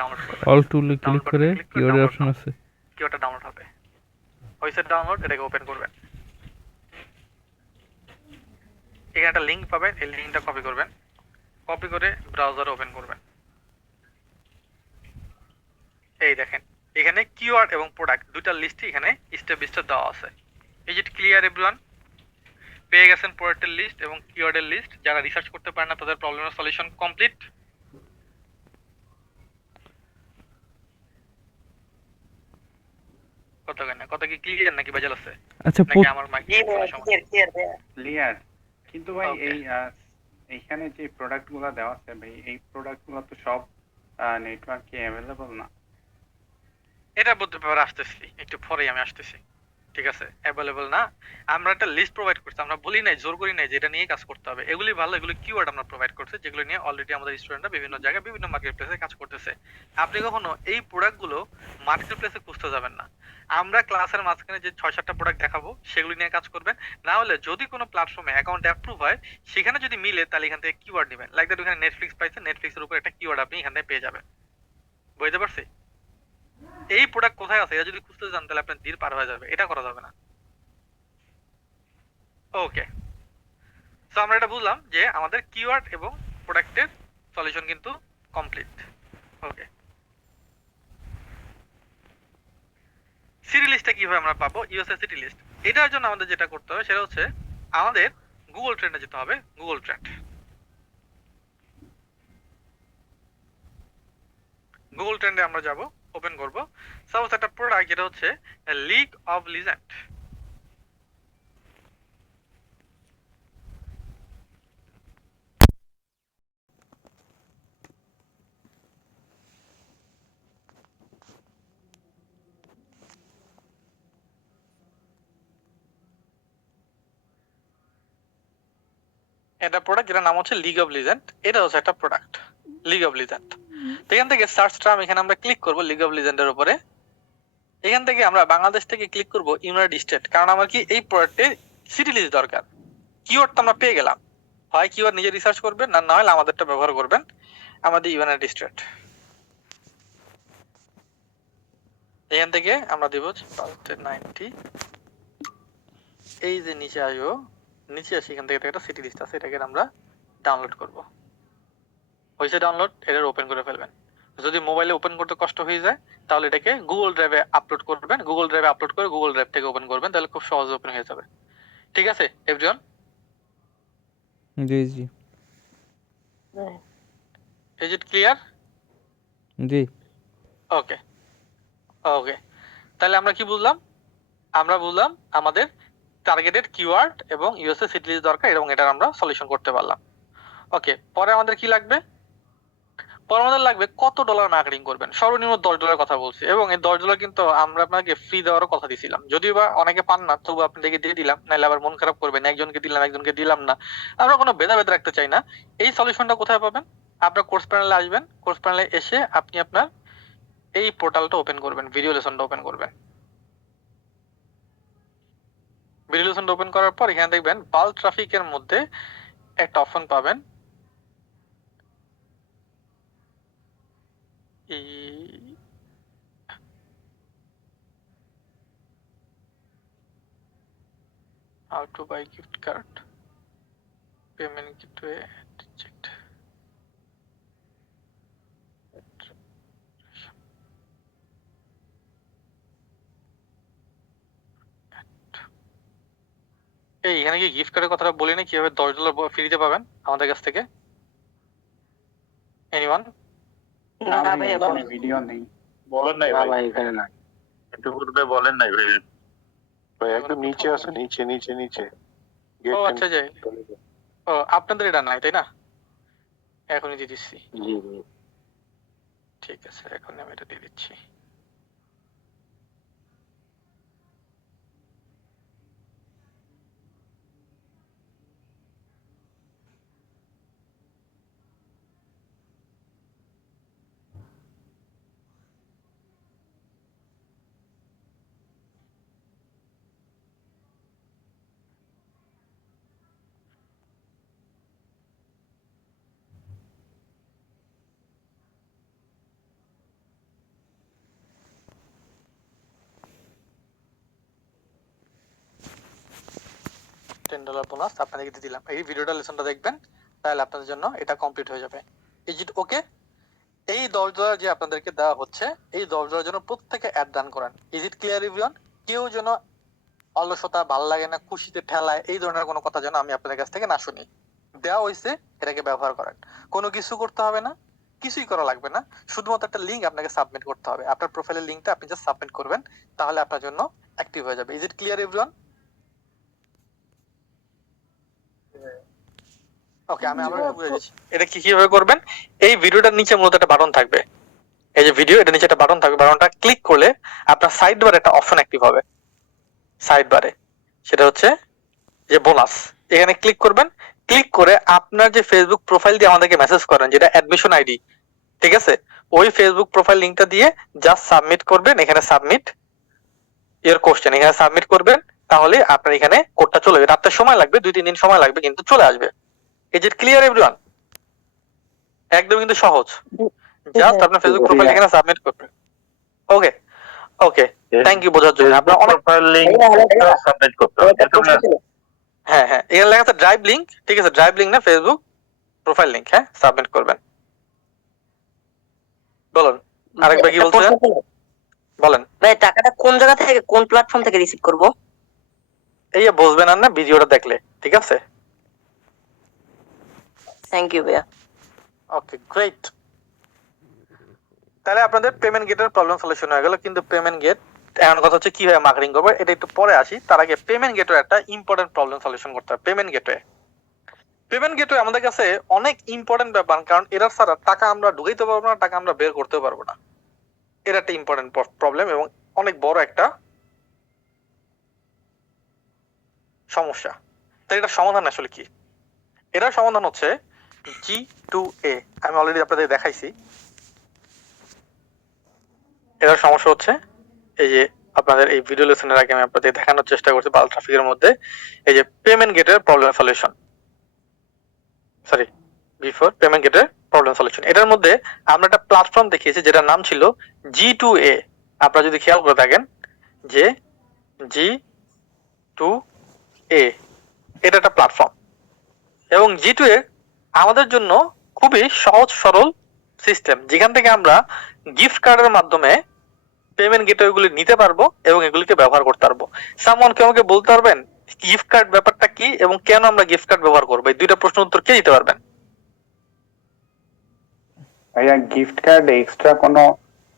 Download করবেন। All টুলে download click করে বাটনে ক্লিক করে কিওয়ার্ডের ডাউনলোড অপশন নাও, আছে। কিওয়ার্ডটা ডাউনলোড হবে। হয়েছে ডাউনলোড, এটাকে ওপেন করবেন। এখানে একটা লিঙ্ক পাবেন, এই লিঙ্কটা কপি করবেন, কপি করে ব্রাউজারে ওপেন করবেন। এই দেখেন এখানে কিওয়ার্ড এবং প্রোডাক্ট দুইটা লিস্টই এখানে স্টেপ বাই স্টেপ দেওয়া আছে। Is it clear everyone? পেয়ে গেছেন প্রোডাক্টের লিস্ট এবং কিওয়ার্ডের লিস্ট। যারা রিসার্চ করতে পারে না তাদের প্রবলেমের সলিউশন কমপ্লিট। কত কেন কত কি ক্লিয়ার নাকি ভেজাল আছে? আচ্ছা নাকি আমার মাইক্রোফোনের সমস্যা? ক্লিয়ার। কিন্তু ভাই ওকে, এইখানে যে প্রোডাক্ট গুলা দেওয়া আছে ভাই, এই প্রোডাক্ট গুলা তো সব নেটওয়ার্কে অ্যাভেলেবল না। এটা বুঝতে ব্যাপারে আসতেছি, একটু পরেই আমি আসতেছি। ঠিক আছে, অ্যাভেলেবল না। আমরা একটা লিস্ট প্রোভাইড করছি, আমরা বলি নাই, জোর করি নাই যে এটা নিয়ে কাজ করতে হবে। এগুলি ভালো, এগুলি কিওয়ার্ড আমরা প্রোভাইড করছি যেগুলো নিয়ে অলরেডি আমাদের স্টুডেন্টরা বিভিন্ন জায়গায় বিভিন্ন মার্কেট প্লেসে কাজ করতেছে। আপনি কখনো এই প্রোডাক্টগুলো মার্কেট প্লেসে খুঁজতে যাবেন না। আমরা ক্লাসের মাঝখানে যে 6-7টা প্রোডাক্ট দেখাবো সেগুলি নিয়ে কাজ করবেন। না হলে যদি কোনো প্ল্যাটফর্মে অ্যাকাউন্ট অ্যাপ্রুভ হয় সেখানে যদি মিলে তাহলে এখান থেকে কিওয়ার্ড নেবেন। লাইক দ্যাট, ওখানে নেটফ্লিক্স পাইছেন, নেটফ্লিক্সের উপর একটা কিওয়ার্ড আপনি এখান থেকে পেয়ে যাবেন। বুঝতে পারছি? এই প্রোডাক্ট কোথায় আছে এটা যদি খুঁজতে যান তাহলে আপনার দিন পার হয়ে যাবে, এটা করা যাবে না। ওকে, সো আমরা এটা বুঝলাম যে আমাদের কিওয়ার্ড এবং প্রোডাক্টের সলিউশন কিন্তু কমপ্লিট। ওকে, সিটি লিস্টটা কিভাবে আমরা পাবো? USA city list. এটার জন্য আমাদের যেটা করতে হবে সেটা হচ্ছে আমাদের গুগল ট্রেন্ডে যেতে হবে। গুগল ট্রেন্ড, গুগল ট্রেন্ডে আমরা যাব, ওপেন করব। সাপোজ একটা প্রোডাক্ট যেটা হচ্ছে লিগ অফ লিজেন্ড। এটা প্রোডাক্ট যেটা নাম হচ্ছে লিগ অফ লিজেন্ড। এটা হচ্ছে একটা প্রোডাক্ট লিগ অফ লিজেন্ড। তো এখান থেকে সার্চ টার্ম, এখানে আমরা ক্লিক করব লিগ অফ লিজেন্ডের উপরে। এখান থেকে আমরা বাংলাদেশ থেকে ক্লিক করব ইউনাইটেড স্টেট, কারণ আমার কি এই প্রোডাক্টের সিটি লিস্ট দরকার। কিওয়ার্ড তো আমরা পেয়ে গেলাম, হয় কিওয়ার্ড নিজে রিসার্চ করবেন, না হলে আমাদেরটা ব্যবহার করবেন, আমাদের ইউনাইটেড স্টেট। এখান থেকে আমরা দিব 90। এই যে নিচে আসবো, নিচে আসি, এখান থেকে একটা সিটি লিস্ট আছে, এটাকে আমরা ডাউনলোড করব। হয়েছে ডাউনলোড, এটা ওপেন করে ফেলবেন। যদি মোবাইলে ওপেন করতে কষ্ট হয়ে যায় তাহলে এটাকে গুগল ড্রাইভে আপলোড করবেন। গুগল ড্রাইভে আপলোড করে গুগল ড্রাইভ থেকে ওপেন করবেন, তাহলে খুব সহজে ওপেন হয়ে যাবে। ঠিক আছে এভরিওয়ান? জি জি ইজ ইট ক্লিয়ার? জি। ওকে, ওকে, তাহলে আমরা কি বুঝলাম? আমরা বুঝলাম আমাদের টার্গেটেড কিওয়ার্ড এবং ইউএসএ সিটি লিস্ট দরকার এবং এটার আমরা সলিউশন করতে পারলাম। ওকে, পরে আমাদের কি লাগবে? পরে আমাদের লাগবে কত ডলার মার্কেটিং করবেন। সর্বনিম্ন $10 কথা বলছি, এবং এই $10 কিন্তু আমরা আপনাকে ফ্রি দেওয়ারও কথা দিছিলাম। যদিও বা অনেকে পান না, তবু আপনাদেরকে দিয়ে দিলাম, নাহলে আবার মন খারাপ করবেন, একজনকে দিলাম একজনকে দিলাম না। আমরা কোনো ভেদাভেদ রাখতে চাই না। এই সলিউশনটা কোথায় পাবেন? আপনার কোর্স প্যানেলে আসবেন, কোর্স প্যানেলে এসে আপনি আপনার এই পোর্টালটা ওপেন করবেন, ভিডিও লেসনটা ওপেন করবেন। ভিডিও লেসনটা ওপেন করার পর এখানে দেখবেন বাল্ক ট্রাফিকের মধ্যে একটা অপশন পাবেন, how to buy gift card, payment gateway, checked. এই এখানে কি গিফট কার্ডের কথাটা বলি না, কিভাবে $10 ফ্রিতে পাবেন আমাদের কাছ থেকে? এনিওয়ান? না ভাই, ভিডিও নেই। বলেন নাই না ভাই, ভাই এখানে নাই। একটু পূর্বে বলেন নাই ভাই। ভাই এখন একদম নিচে কোথাও আছে, নিচে নিচে নিচে ও গেট আচ্ছা, যে ও আপনাদের এটা নাই তাই না? এখনই দিয়ে দিচ্ছি। জি জি। ঠিক আছে, এখন আমি এটা দিয়ে দিচ্ছি। $10 বোনাস আপনাদেরকে দিয়ে দিলাম। এই ভিডিওটা লেসনটা দেখবেন, তাহলে আপনাদের জন্য এটা কমপ্লিট হয়ে যাবে। ইজ ইট ওকে? এই $10 যে আপনাদেরকে দেওয়া হচ্ছে, এই $10 জন্য প্রত্যেকে অ্যাড ডান করেন। Is it clear everyone? কেউ যেন অলসতা, ভাল লাগে না, খুশিতে ঠেলায়, এই ধরনের কোনো কথা যেন আমি আপনাদের কাছ থেকে না শুনি। দেওয়া হয়েছে, এটাকে ব্যবহার করেন। কোনো কিছু করতে হবে না, কিছুই করা লাগবে না, শুধুমাত্র একটা লিঙ্ক আপনাকে সাবমিট করতে হবে। আপনার প্রোফাইলের লিঙ্কটা আপনি জাস্ট সাবমিট করবেন, তাহলে আপনার জন্য অ্যাক্টিভ হয়ে যাবে। Is it clear everyone? Okay, আমি আবার একটু বুঝে দিচ্ছি এটা কিভাবে করবেন। এই ভিডিওটার নিচে মূলত একটা বাটন থাকবে, এই যে ভিডিও, এটা নিচে একটা বাটন থাকবে। বাটনটা ক্লিক করলে আপনার সাইড বারে একটা অপশন অ্যাক্টিভ হবে, সাইড বারে, সেটা হচ্ছে যে বোনাস। এখানে ক্লিক করবেন। ক্লিক করে আপনার যে ফেসবুক প্রোফাইল দিয়ে আমাদেরকে মেসেজ করেন, যেটা অ্যাডমিশন আইডি, ঠিক আছে, ওই ফেসবুক প্রোফাইল লিংকটা দিয়ে জাস্ট সাবমিট করবেন। এখানে সাবমিট ইয়ার কোশ্চেন, এখানে সাবমিট করবেন, তাহলে আপনার এখানে কোডটা চলে যাবে। রাতের সময় লাগবে, 2-3 দিন সময় লাগবে, কিন্তু চলে আসবে। Is it clear everyone? একদম কিন্তু সহজ, জাস্ট আপনার ফেসবুক প্রোফাইল এখানে সাবমিট করবেন। ওকে ওকে, থ্যাংক ইউ বোঝার জন্য। আপনার অনেক প্রোফাইল লিংক সাবমিট করতে হবে। হ্যাঁ হ্যাঁ, এখানে লেখা আছে ড্রাইভ লিংক, ঠিক আছে, ড্রাইভ লিংক না, ফেসবুক প্রোফাইল লিংক, হ্যাঁ, সাবমিট করবেন। বলুন আরেকবার কি বলছেন, বলেন। ভাই টাকাটা কোন জায়গা থেকে, কোন প্ল্যাটফর্ম থেকে রিসিভ করব? এই যে বুঝবেন আর না ভিডিওটা দেখলে, ঠিক আছে? থ্যাংক ইউ ভাইয়া। Okay great. তাহলে আপনাদের পেমেন্ট গেটের প্রবলেম সলিউশন হয়ে গেল। কিন্তু পেমেন্ট গেট, এখন কথা হচ্ছে কিভাবে মার্কেটিং করবো, এটা একটু পরে আসি। তার আগে পেমেন্ট গেটওয়ে একটা ইম্পর্টেন্ট প্রবলেম সলিউশন করতে হবে। পেমেন্ট গেটওয়ে আমাদের কাছে অনেক ইম্পর্টেন্ট ব্যাপার, কারণ এরা ছাড়া টাকা আমরা ঢুকাইতে পারবো না, টাকা আমরা বের করতে পারবো না। এটা একটা ইম্পর্টেন্ট প্রবলেম এবং অনেক বড় একটা সমস্যা। তো এটার সমাধান আসলে কি? এটার সমাধান হচ্ছে G2A। আমি অলরেডি আপনাদের দেখাইছি। এটার সমস্যা হচ্ছে এই যে আপনাদের এই ভিডিও লেসনের আগে আমি আপনাদের দেখানোর চেষ্টা করছি বাল্ক ট্রাফিকের মধ্যে এই যে পেমেন্ট গেটের problem solution, sorry before payment গেটের প্রবলেম সলিউশন। এটার মধ্যে আমরা একটা প্ল্যাটফর্ম দেখিয়েছি যেটার নাম ছিল G2A। আপনারা যদি খেয়াল করে থাকেন যে G2A এটা একটা প্ল্যাটফর্ম, এবং G2A আমাদের জন্য খুবই সহজ সরল সিস্টেম, যেখান থেকে আমরা গিফট কার্ডের মাধ্যমে পেমেন্ট গেটওয়েগুলি নিতে পারবো এবং এগুলিকে ব্যবহার করতে পারবো। সামওয়ান কি আমাকে বলতে পারবেন গিফট কার্ড ব্যাপারটা কি এবং কেন আমরা গিফট কার্ড ব্যবহার করবো? এই দুইটা প্রশ্ন উত্তর কে দিতে পারবেন? ভাইয়া গিফট কার্ড এক্সট্রা কোনো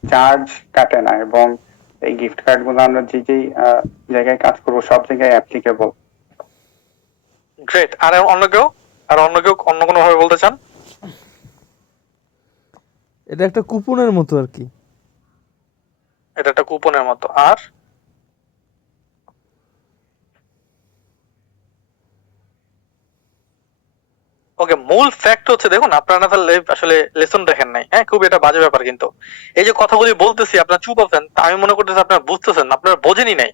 চার্জ কাটে না, এবং এই গিফট কার্ড গুলো আমরা যে যে জায়গায় কাজ করবো সব জায়গায় অ্যাপ্লিকেবল। গ্রেট। আর অন্য কেউ অন্য কোনো ভাবে বলতে চান? এটা একটা কুপনের মতো আর কি। এটা একটা কুপনের মতো। আর ওকে, মূল ফ্যাক্ট হচ্ছে, দেখুন আপনারা তাহলে আসলে লেসন দেখেন নাই, হ্যাঁ, খুব এটা বাজে ব্যাপার। কিন্তু এই যে কথাগুলি বলতেছি আপনারা চুপ আছেন, তা আমি মনে করতেছি আপনারা বুঝতেছেন, আপনারা বোঝেনই নাই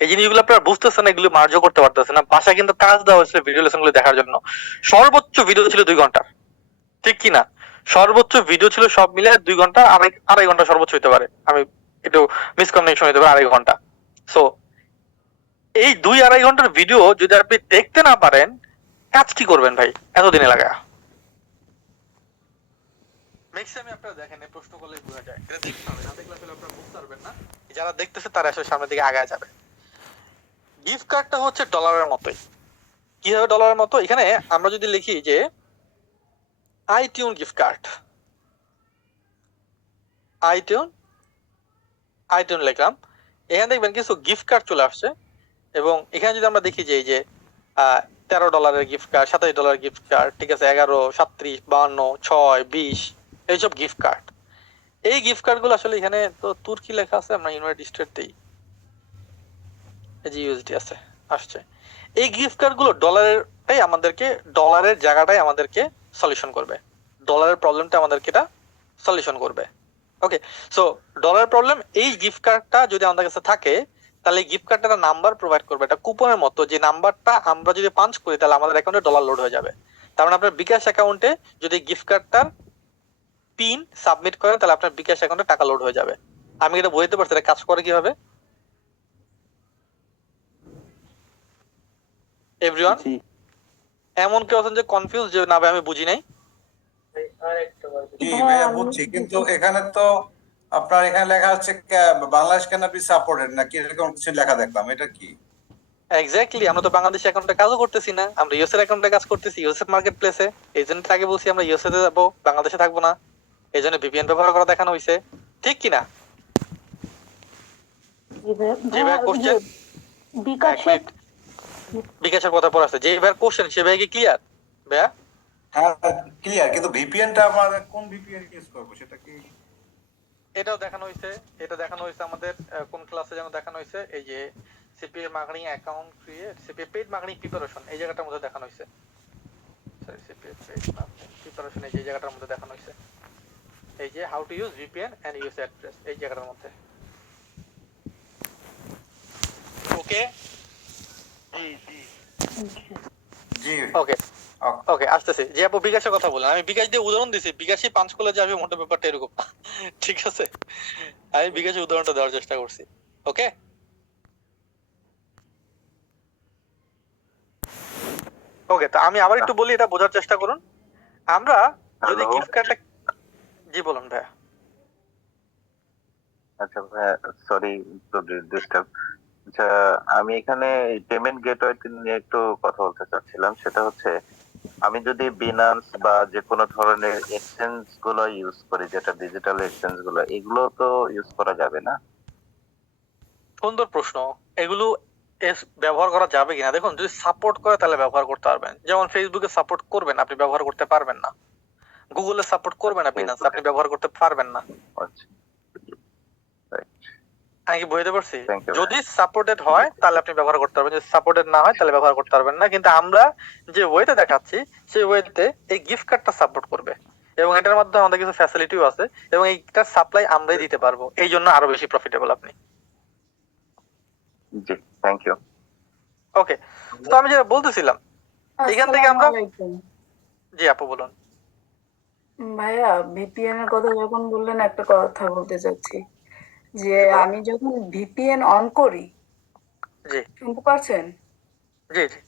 এই জিনিসগুলো, আপনারা বুঝতেছেন না, এগুলো মার্জ করতে পারতেছেন না। বাসায় কিন্তু কাজ দেওয়া হয়েছিল ভিডিও লেসন গুলো দেখার জন্য। সর্বোচ্চ ভিডিও ছিল 2 ঘন্টা, ঠিক কি না? সর্বোচ্চ ভিডিও ছিল সব মিলে 2 ঘন্টা, আড়াই ঘন্টা সর্বোচ্চ হতে পারে, আমি একটু মিসকমিউনিকেশন হতে পারে, 2.5 ঘন্টা। সো এই 2-2.5 ঘন্টার ভিডিও যদি আপনি দেখতে না পারেন, কাজ কি করবেন ভাই এতদিনে লাগা? ম্যাক্সিমাম আপনারা দেখেন, এই প্রশ্ন করলেই বোঝা যায়, এটা দেখতে হবে, না দেখলে আসলে আপনারা বুঝতে পারবেন না। যারা দেখতেছে তারা আসলে সামনের দিকে আগায় যাবে। গিফট কার্ডটা হচ্ছে ডলারের মতোই। কিভাবে ডলারের মতো? এখানে আমরা যদি লিখি যে আইটিউন গিফট কার্ড, আইটিউন লিখলাম, এখানে দেখবেন কিছু গিফট কার্ড চলে আসছে। এবং এখানে যদি আমরা দেখি যে এই যে $13 গিফট কার্ড, $27 গিফট কার্ড, ঠিক আছে, 11, 37, 52, 6, 20 এইসব গিফট কার্ড। এই গিফট কার্ড গুলো আসলে এখানে তো তুর্কি লেখা আছে, আমরা ইউনাইটেড স্টেট দেই, এই যে ইউএসডি আছে, আসছে। এই গিফট কার্ড গুলো ডলারেরটাই আমাদেরকে, ডলারের জায়গাটাই আমাদেরকে সলিউশন করবে, ডলারের প্রবলেমটা আমাদেরকে এটা সলিউশন করবে। ওকে, সো ডলার প্রবলেম, এই গিফট কার্ডটা যদি আমাদের কাছে থাকে তাহলে গিফট কার্ডটা একটা নাম্বার প্রোভাইড করবে, এটা কুপনের মতো, যে নাম্বারটা আমরা যদি পাঞ্চ করি তাহলে আমাদের অ্যাকাউন্টে ডলার লোড হয়ে যাবে। তার মানে আপনার বিকাশ অ্যাকাউন্টে যদি গিফট কার্ডটার পিন সাবমিট করেন তাহলে আপনার বিকাশ অ্যাকাউন্টে টাকা লোড হয়ে যাবে। আমি এটা বুঝতে পারছি, এটা কাজ করে কিভাবে। এভরিওয়ান? জি এমন কেউ আছেন যে কনফিউজ যে না ভাই আমি বুঝি নাই? জি ভাইয়া বুঝছি, কিন্তু এখানে তো আপনার এখানে লেখা হচ্ছে বাংলাদেশ ক্যান বি সাপোর্টেড নাকি এরকম কিছু লেখা দেখলাম, এটা কি? এক্স্যাক্টলি, আমরা তো বাংলাদেশ অ্যাকাউন্টে কাজও করতেছি না, আমরা ইউএস এর অ্যাকাউন্টে কাজ করতেছি, ইউএস মার্কেট প্লেসে। এই জন্য তো আগে বলছি আমরা ইউএসএ তে যাবো, বাংলাদেশে থাকবো না। এই জন্য ভিপিএন ব্যবহার করা দেখানো হয়েছে, ঠিক কিনা? যে ভাই কোশ্চেন, এক মিনিট, বিকাশের কথা পড়ে আছে, যে ভাই কোশ্চেন সে ভাই কি ক্লিয়ার? ভাইয়া হ্যাঁ ক্লিয়ার, কিন্তু ভিপিএনটা আমার কোন ভিপিএন ইউজ করব সেটা কি? এটাও দেখানো হয়েছে, এটা দেখানো হয়েছে আমাদের কোন ক্লাসে যেন দেখানো হয়েছে, এই যে CPA marketing account create, CPA paid marketing preparation, এই জায়গাটার মধ্যে দেখানো হয়েছে। Sorry, CPA paid marketing preparation, এই যে জায়গাটার মধ্যে দেখানো হয়েছে, এই যে how to use VPN and US address, এই জায়গাটার মধ্যে। ওকে জি ওকে ওকে, আসতেছি। যে আপু বিকাশের কথা বললেন, আমি বিকাশ দিয়ে উদাহরণ দিছি, বিকাশই পাঁচকলে যাবে মোটা ব্যাপারটা এরকম না। ঠিক আছে, আমি বিকাশের উদাহরণটা দেওয়ার চেষ্টা করছি। ওকে ওকে, তো আমি আবার একটু বলি, এটা বোঝার চেষ্টা করুন। আমরা যদি Hello? গিফট কার্ডটা, জি বলুন ভাইয়া। আচ্ছা ভাইয়া, সরি টু ডিস্টার্ব। আচ্ছা, আমি এখানে পেমেন্ট গেটওয়ে নিয়ে একটু কথা বলতে চাচ্ছিলাম। সেটা হচ্ছে, আমি যদি বিনান্স বা যে কোনো ধরনের এক্সচেঞ্জ গুলো ইউজ করি, যেটা ডিজিটাল এক্সচেঞ্জ গুলো, এগুলো তো ইউজ করা যাবে না? সুন্দর প্রশ্ন। এগুলো ব্যবহার করা যাবে কিনা, দেখুন যদি সাপোর্ট করে তাহলে ব্যবহার করতে পারবেন। যেমন ফেসবুকে সাপোর্ট করবেন, আপনি ব্যবহার করতে পারবেন না। গুগলে সাপোর্ট করবে না বিনান্স, আপনি ব্যবহার করতে পারবেন না। আচ্ছা, আমি কি বুঝতে পারছি? Thank you. যদি সাপোর্টেড হয় তাহলে আপনি ব্যবহার করতে পারবেন, যদি সাপোর্টেড না হয় তাহলে ব্যবহার করতে পারবেন না। কিন্তু আমরা যে ওয়েতে দেখাচ্ছি সেই ওয়েতে এই গিফট কার্ডটা সাপোর্ট করবে, এবং এটার মাধ্যমে আমাদের কিছু ফ্যাসিলিটিও আছে, এবং এইটার সাপ্লাই আমরাই দিতে পারবো, এই জন্য আরো বেশি প্রফিটেবল আপনি। জি, থ্যাংক ইউ। ওকে, তো আমি যেটা বলতেছিলাম, এখান থেকে আমরা, আসসালামু জি আপু বলুন। ভাইয়া, ভিপিএন এর কথা যখন বললেন একটা কথা বলতে চাচ্ছি যে জি বলুন। আমি যখন ভিপিএন অন করি, জি শুনতে পারছেন? জি জি,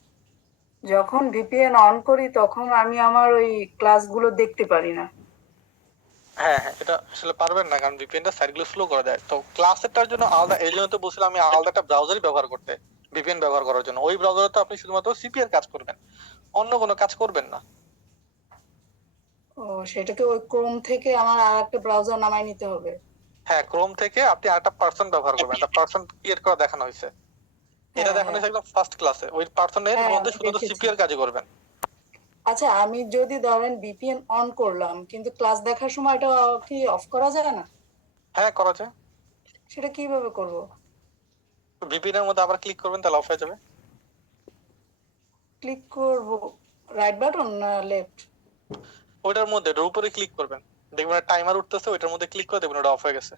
যখন ভিপিএন অন করি তখন আমি আমার ওই ক্লাসগুলো দেখতে পারি না। হ্যাঁ হ্যাঁ, এটা আসলে পারবেন না, কারণ ভিপিএনটা সাইটগুলো স্লো করে দেয়। তো ক্লাসেরটার জন্য আলাদা, এই জন্য তো বলছিলাম আমি আলাদা একটা ব্রাউজারই ব্যবহার করতে, ভিপিএন ব্যবহার করার জন্য। ওই ব্রাউজারে তো আপনি শুধুমাত্র সিপিএর কাজ করবেন, অন্য কোনো কাজ করবেন না। ও, সেটাকে ওই ক্রোম থেকে আমার আর একটা ব্রাউজার নামায় নিতে হবে? হ্যাঁ, ক্রোম থেকে আপনি আরেকটা পার্সন ব্যবহার করবেন, একটা পার্সন ক্রিয়েট করা দেখানো হয়েছে। এটা হ্যাঁ দেখানো হ্যাঁ হয়েছে একদম ফার্স্ট ক্লাসে, ওই পার্সনের হ্যাঁ, মধ্যে আমি শুধু দেখেছি। সিপিএর কাজই করবেন। আচ্ছা, আমি যদি ধরেন ভিপিএন অন করলাম কিন্তু ক্লাস দেখার সময় এটা কি অফ করা যায় না? হ্যাঁ করা যায়। সেটা কিভাবে করব? ভিপিএন এর মধ্যে আবার ক্লিক করবেন, তাহলে অফ হয়ে যাবে। ক্লিক করব রাইট বাটন না লেফট? ওইটার মধ্যে ওটার উপরে ক্লিক করবেন, দেখবেন টাইমার উঠতেছে, ওইটার মধ্যে ক্লিক করে দেখবেন ওটা অফ হয়ে গেছে।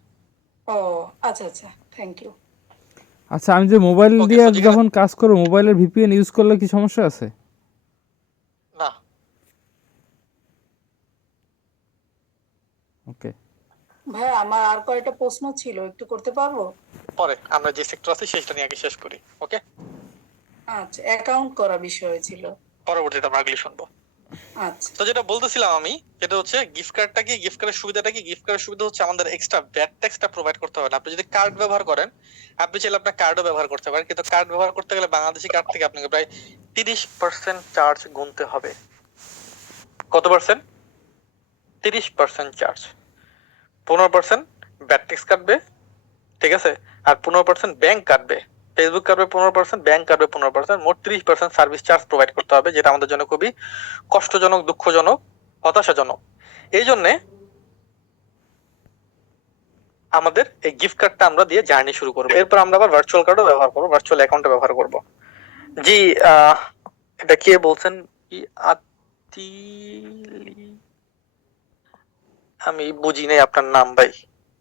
ও আচ্ছা আচ্ছা, থ্যাংক ইউ। আচ্ছা, আমি যে মোবাইল Okay, দিয়ে so যেখানে- যখন কাজ করবো, মোবাইলের ভিপিএন ইউজ করলে কি সমস্যা আছে? না, ওকে। ভাইয়া, আমার আর কয়টা প্রশ্ন ছিল, একটু করতে পারবো? পরে আমরা যে সেক্টর আছে সেটা নিয়ে আগে শেষ করি। ওকে, আচ্ছা, অ্যাকাউন্ট করা বিষয় ছিল। পরবর্তীতে আমরা আগে শুনবো। আচ্ছা তো যেটা বলতেছিলাম আমি, এটা হচ্ছে গিফট কার্ডটা কি, গিফট কার্ডের সুবিধাটা কি? গিফট কার্ডের সুবিধা হচ্ছে আমাদের এক্সট্রা ভ্যাট ট্যাক্সটা প্রোভাইড করতে হবে না। আপনি যদি কার্ড ব্যবহার করেন, আপনি চাইলে আপনার কার্ডও ব্যবহার করতে পারেন, কিন্তু কার্ড ব্যবহার করতে গেলে বাংলাদেশি কার্ড থেকে আপনাকে প্রায় 30% চার্জ গুনতে হবে। কত পার্সেন্ট? 30% চার্জ। 15% ভ্যাট ট্যাক্স কাটবে, ঠিক আছে, আর 15% ব্যাংক কাটবে। ফেসবুক কাটবে 15%, ব্যাংক কাটবে 15%, মোট 30% সার্ভিস চার্জ প্রোভাইড করতে হবে, যেটা আমাদের জন্য খুবই কষ্টজনক, দুঃখজনক, হতাশাজনক। এই জন্য আমাদের এই গিফট কার্ডটা আমরা দিয়ে জার্নি শুরু করবো। এরপর আমরা আবার ভার্চুয়াল কার্ডও ব্যবহার করবো, ভার্চুয়াল অ্যাকাউন্টও ব্যবহার করবো। জি, এটা কে বলছেন? কি আতিলি, আমি বুঝি নাই আপনার নাম ভাই,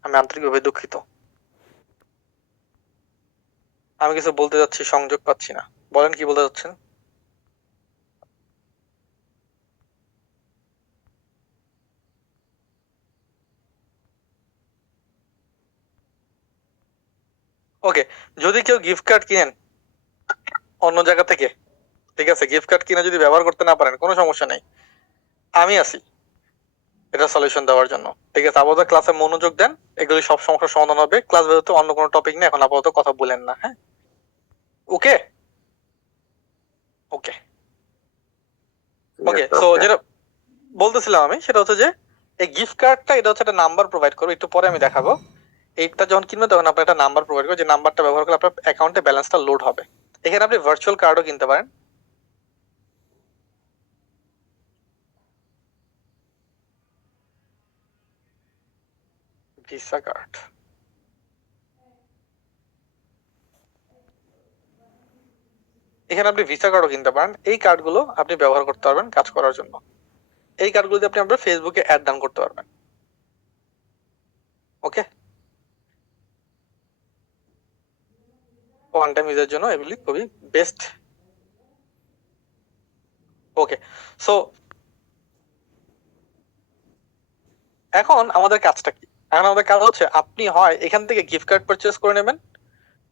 আমি আন্তরিকভাবে দুঃখিত। আমি কিছু বলতে যাচ্ছি, সংযোগ পাচ্ছি না, বলেন কি বলতে যাচ্ছেন। ওকে, যদি কেউ গিফট কার্ড কিনেন অন্য জায়গা থেকে, ঠিক আছে, গিফট কার্ড কিনে যদি ব্যবহার করতে না পারেন কোনো সমস্যা নেই, আমি আছি এটা সলিউশন দেওয়ার জন্য। ঠিক আছে, আপাতত ক্লাসে মনোযোগ দেন, এগুলি সব সমস্যার সমাধান হবে। ক্লাস বেরোতে অন্য কোনো টপিক নিয়ে এখন আপাতত কথা বলেন না, হ্যাঁ? ওকে ওকে ওকে। সো যেটা বলতেছিলাম আমি সেটা হচ্ছে যে এই গিফট কার্ডটা এটা হচ্ছে একটা নাম্বার প্রোভাইড করবে, একটু পরে আমি দেখাবো। এইটা যখন কিনবেন তখন আপনার একটা নাম্বার প্রোভাইড করবে, যে নাম্বারটা ব্যবহার করলে আপনার অ্যাকাউন্টে ব্যালেন্সটা লোড হবে। এখানে আপনি ভার্চুয়াল কার্ডও কিনতে পারেন। ভিসা কার্ড, এখানে আপনি ভিসা কার্ডও কিনতে পারেন। এই কার্ডগুলো আপনি ব্যবহার করতে পারবেন কাজ করার জন্য। এই কার্ডগুলো দিয়ে আপনি আপনার ফেসবুকে অ্যাড ডাউন করতে পারবেন। ওকে, ওয়ান টাইম ইউজের জন্য এগুলি খুবই বেস্ট। ওকে, সো এখন আমাদের কাজটা কি? এখন আমাদের কাজ হচ্ছে আপনি হয় এখান থেকে গিফট কার্ড পারচেজ করে নেবেন,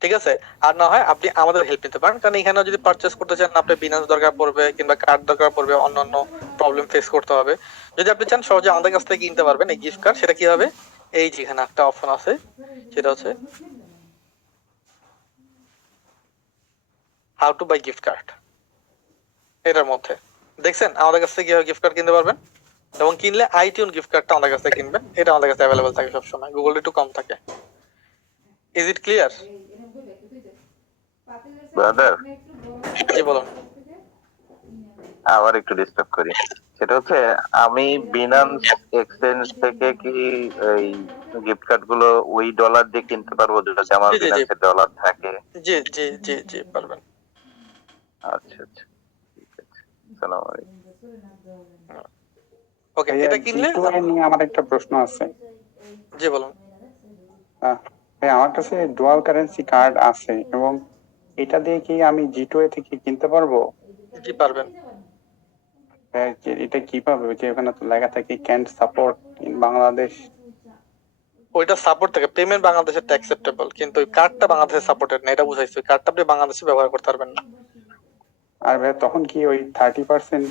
ঠিক আছে, আর না হয় আপনি আমাদের হেল্প নিতে পারেন। কারণ এখানে যদি পারচেজ করতে চান আপনার বিনান্স দরকার পড়বে কিংবা কার্ড দরকার পড়বে, অন্যান্য প্রবলেম ফেস করতে হবে। যদি আপনি চান সহজে আমাদের কাছ থেকে কিনতে পারবেন এই গিফট কার্ড, সেটা কি হবে, এই যেখানে একটা অপশন আছে সেটা হচ্ছে how to buy gift card. এটার মধ্যে দেখছেন আমাদের কাছ থেকে কিভাবে গিফট কার্ড কিনতে পারবেন, এবং কিনলে আইটিউন গিফট কার্ডটা আমাদের কাছ থেকে কিনবেন। এটা আমাদের কাছে অ্যাভেলেবল থাকে সবসময়, গুগল একটু কম থাকে। Is it clear? ব্রাদার, জি বলুন। আবার একটু ডিস্টার্ব করি। সেটা হচ্ছে আমি বিনান্স এক্সচেঞ্জ থেকে কি এই গিফট কার্ড গুলো ওই ডলার দিয়ে কিনতে পারবো যদি আমার জি জি জি বিনান্সে ডলার থাকে? জি জি জি জি পারবেন। আচ্ছা আচ্ছা, ঠিক আছে। আসসালামু আলাইকুম। ওকে, ভাইয়া, এটা কিনলে G2A নিয়ে আমার একটা প্রশ্ন আছে। জি বলুন। ভাই, আমার কাছে ডুয়াল কারেন্সি কার্ড আছে এবং এটা দিয়ে কি আমি G2A থেকে কিনতে পারবো? জি পারবেন। ভাই, এটা কিভাবে, যে ওখানে তো লেখা থাকে ক্যান্ট সাপোর্ট ইন বাংলাদেশ। ওইটা সাপোর্ট থাকে, পেমেন্ট বাংলাদেশের অ্যাকসেপ্টেবল, কিন্তু ওই কার্ডটা বাংলাদেশে সাপোর্টেড না, এটা বুঝাইছি। ওই কার্ডটা আপনি বাংলাদেশে ব্যবহার করতে পারবেন না। আর ভাই তখন কি ওই 30%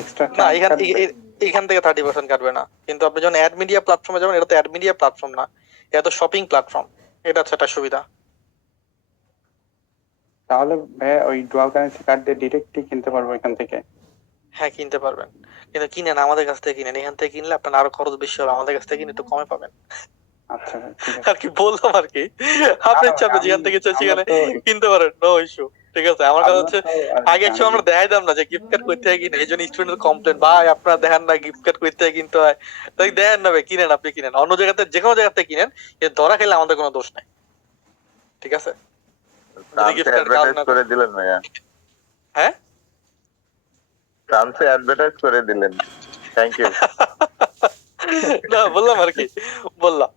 এক্সট্রা না, চার্জ এখান কাটবে? এখান থেকে 30% কাটবে না। কিন্তু আপনি যখন অ্যাড মিডিয়া প্ল্যাটফর্মে যাবেন, এটা তো অ্যাড মিডিয়া প্ল্যাটফর্ম না, এটা তো শপিং প্ল্যাটফর্ম। এটা হচ্ছে একটা সুবিধা। তাহলে ভাই ওই ডুয়াল কারেন্সি কার্ড দিয়ে ডিরেক্টলি কিনতে পারবো এখান থেকে? হ্যাঁ কিনতে পারবেন, কিন্তু কিনেন আমাদের কাছ থেকে কিনেন। এখান থেকে কিনলে আপনার আরো খরচ বেশি হবে, আমাদের কাছ থেকে কিনে একটু কমে পাবেন। আচ্ছা ভাই, ঠিক আছে। আর কি বললাম আর কি, আপনি ইচ্ছা আপনি যেখান থেকে ইচ্ছা সেখানে কিনতে পারেন, নো ইস্যু। ঠিক আছে, আমার কথা হচ্ছে আগে একটু আমরা দেখাই দাম না যে গিফট কার্ড করতে হয় কিনে, এই জন্য স্টুডেন্টের কমপ্লেন, ভাই আপনারা দেখেন না গিফট কার্ড করতে হয় কিনতে হয়। তাই দেখেন না ভাই, কিনেন, আপনি কিনেন অন্য জায়গাতে, যে কোনো জায়গাতে কিনেন, কিন্তু ধরা খেলে আমাদের কোনো দোষ নাই। ঠিক আছে, যদি গিফট কার্ড কাজ অ্যাডভার্টাইজ না করে দিলেন ভাইয়া, হ্যাঁ ফ্রান্সে অ্যাডভার্টাইজ করে দিলেন, থ্যাংক ইউ। না বললাম আর কি, বললাম।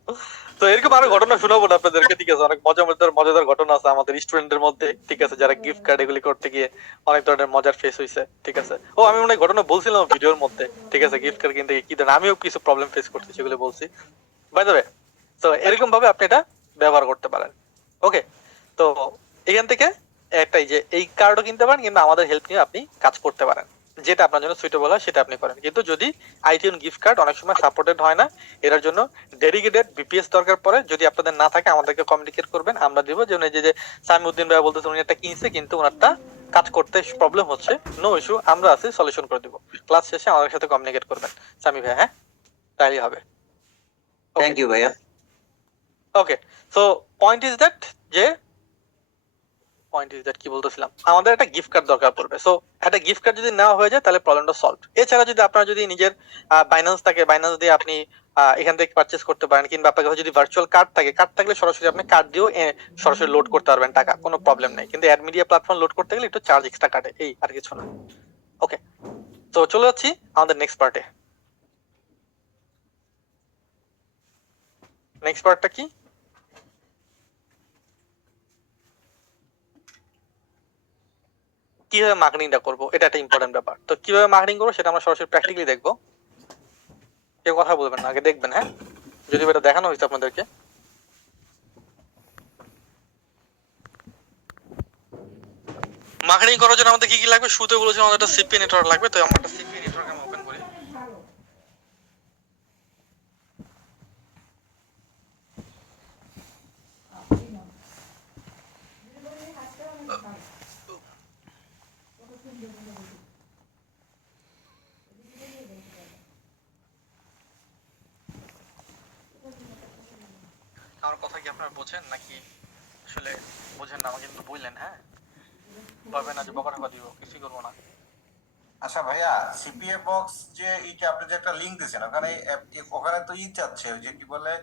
তো এরকম আরো ঘটনা শোনাবো না আপনাদেরকে, ঠিক আছে? অনেক মজার মজাদার ঘটনা আছে আমাদের স্টুডেন্টদের মধ্যে, ঠিক আছে, যারা গিফট কার্ড এগুলি করতে গিয়ে অনেক ধরনের মজার ফেস হয়েছে। ঠিক আছে, ও আমি মনে হয় ঘটনা বলছিলাম ভিডিওর মধ্যে। ঠিক আছে, গিফট কার্ড কিনতে গিয়ে কি ধরনের আমিও কিছু প্রবলেম ফেস করছি সেগুলো বলছি, বাই দ্য ওয়ে। তো এরকম ভাবে আপনি এটা ব্যবহার করতে পারেন। ওকে, তো এখান থেকে একটাই যে এই কার্ডও কিনতে পারেন, কিন্তু আমাদের হেল্প নিয়ে আপনি কাজ করতে পারেন, যেটা আপনার জন্য সুইটেবল হয় সেটা আপনি করেন। কিন্তু যদি আইটিউন গিফট কার্ড অনেক সময় সাপোর্টেড হয় না, এটার জন্য ডেডিকেটেড বিপিএস দরকার পড়ে। যদি আপনাদের না থাকে আমাদেরকে কমিউনিকেট করবেন, আমরা দিব। যেমন এই যে সামিউদ্দিন ভাই বলতেছে উনি একটা কিনছে কিন্তু ওনারটা কাজ করতে প্রবলেম হচ্ছে, নো ইস্যু, আমরা আছি, সলিউশন করে দিব। ক্লাস শেষে আমাদের সাথে কমিউনিকেট করবেন সামি ভাই, হ্যাঁ তাইলেই হবে। থ্যাংক ইউ ভাইয়া। ওকে, সো পয়েন্ট ইজ দ্যাট কি বলতেছিলাম, আমাদের একটা গিফট কার্ড দরকার পড়বে। সো একটা গিফট কার্ড যদি নেওয়া হয়ে যায় তাহলে প্রবলেমটা সলভ। এছাড়া যদি আপনার যদি নিজের বাইন্যান্স থাকে, বাইন্যান্স দিয়ে আপনি এখান থেকে পারচেজ করতে পারেন, কিংবা আপনার কাছে যদি ভার্চুয়াল কার্ড থাকে, কার্ড থাকলে সরাসরি আপনি কার্ড দিয়েও সরাসরি লোড করতে পারবেন টাকা, কোনো প্রবলেম নেই। কিন্তু অ্যাড মিডিয়া প্ল্যাটফর্ম লোড করতে গেলে একটু চার্জ এক্সট্রা কাটে, এই আর কিছু না। ওকে, তো চলে যাচ্ছি আমাদের নেক্সট পার্টে। নেক্সট পার্টটা কি, কিভাবে মার্কেটিংটা করবো, এটা একটা ইম্পর্টেন্ট ব্যাপার। তো কিভাবে মার্কেটিং করবো সেটা আমরা সরাসরি প্র্যাকটিক্যালি দেখবো। কেউ কথা বলবেন না, আগে দেখবেন, হ্যাঁ, যদি এটা দেখানো হয়েছে আপনাদেরকে। মার্কেটিং করার জন্য আমাদের কি কি লাগবে? শুরুতে বলেছিলাম আমাদের একটা সিপি নেটওয়ার্ক লাগবে, তো আমরা একটা সিপি নেটওয়ার্ক আমি ওপেন করি। আমার কথা কি আপনারা বোঝেন নাকি আসলে বোঝেন না? আমাকে কিন্তু বললেন, হ্যাঁ, পারবে না যে বকা ঠকা দিব, কিছুই করবো না। আচ্ছা ভাইয়া, সিপিএ বক্স যে এইটা আপনি যে একটা লিংক দিয়েছেন, ওখানে ওখানে তো চাচ্ছে ওই যে কি বলে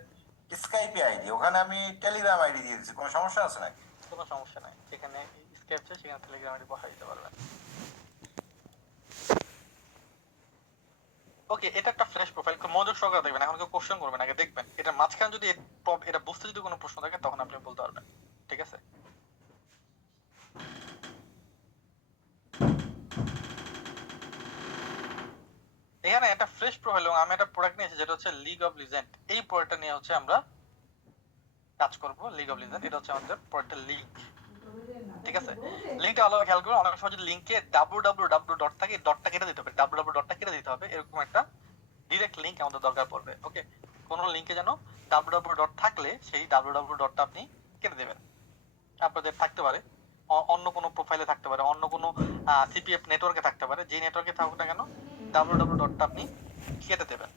স্কাইপে আইডি, ওখানে আমি টেলিগ্রাম আইডি দিয়ে দিচ্ছি, কোনো সমস্যা আছে নাকি? কোনো সমস্যা নাই, যেখানে স্কেপ আছে সেখানে টেলিগ্রাম আইডি বসাই দিতে পারবেন। ওকে, এটা একটা ফ্রেশ প্রোফাইল, মনোযোগ সহকারে দেখবেন, এখন কেউ কোশ্চেন করবেন, আগে দেখবেন। এটা মাঝখানে যদি এটা বুঝতে যদি কোনো প্রশ্ন থাকে তখন আপনি বলতে পারবেন, ঠিক আছে? এখানে একটা ফ্রেশ প্রোফাইল এবং আমি একটা প্রোডাক্ট নিয়েছি যেটা হচ্ছে লিগ অফ লিজেন্ড। এই প্রোডাক্টটা নিয়ে হচ্ছে আমরা কাজ করব। লিগ অফ লিজেন্ড এটা হচ্ছে আমাদের প্রোডাক্টের লিংক, ঠিক আছে? লিংকটা ভালো খেয়াল করুন, অনেক সময় যদি লিংকে www ডট থাকে, ডটটা কেটে দিতে হবে, www ডটটা কেটে দিতে হবে, এরকম একটা ডিরেক্ট লিংক আমাদের দরকার পড়বে। ওকে, কোন লিংকে যেন www ডট থাকলে সেই www ডটটা আপনি কেটে দেবেন। আপনাদের থাকতে পারে অন্য কোনো প্রোফাইলে থাকতে পারে, অন্য কোনো সিপিএফ নেটওয়ার্কে থাকতে পারে, যে নেটওয়ার্কে থাকুক না কেন www ডটটা আপনি কেটে দেবেন।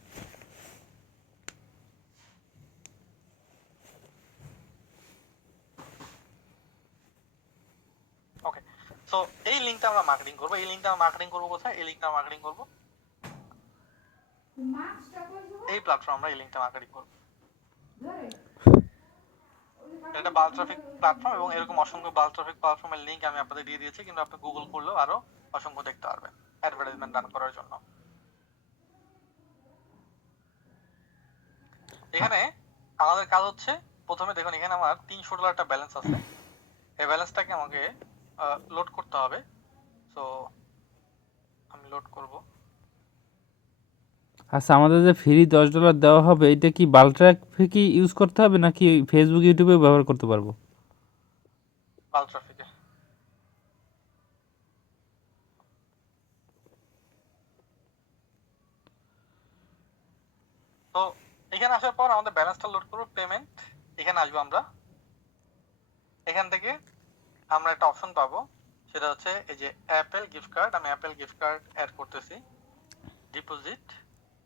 ওকে, সো এই লিংকটা আমরা মার্কেটিং করব। এই লিংকটা আমরা মার্কেটিং করব কোথায়? এই লিংকটা মার্কেটিং করব এই প্ল্যাটফর্ম, আমরা এই লিংকটা মার্কেটিং করব। এটা বাল্ক ট্রাফিক প্ল্যাটফর্ম এবং এরকম অসংখ্য বাল্ক ট্রাফিক প্ল্যাটফর্মের লিংক আমি আপনাদের দিয়ে দিয়েছি, কিন্তু আপনি গুগল করলেও আরো অসংখ্য দেখতে পারবেন অ্যাডভার্টাইজমেন্ট রান করার জন্য। এখানে আমাদের কাজ হচ্ছে, প্রথমে দেখুন এখানে আমার $300 একটা ব্যালেন্স আছে। এই ব্যালেন্সটাকে আমাকে লোড করতে হবে। সো আমি লোড করব। আচ্ছা, আমাদের যে ফ্রি $10 দেওয়া হবে, এটা কি বাল্ক ট্রাফিকই ইউজ করতে হবে নাকি ফেসবুক ইউটিউবে ব্যবহার করতে পারবো? বাল্ক ট্রাফিকে। তো এখানে আসার পর আমাদের ব্যালেন্সটা লোড করব, পেমেন্ট। এখানে আসবো আমরা, এখান থেকে আমরা একটা অপশন পাবো, সেটা হচ্ছে এই যে অ্যাপেল গিফট কার্ড। আমি অ্যাপেল গিফট কার্ড অ্যাড করতেছি, ডিপোজিট।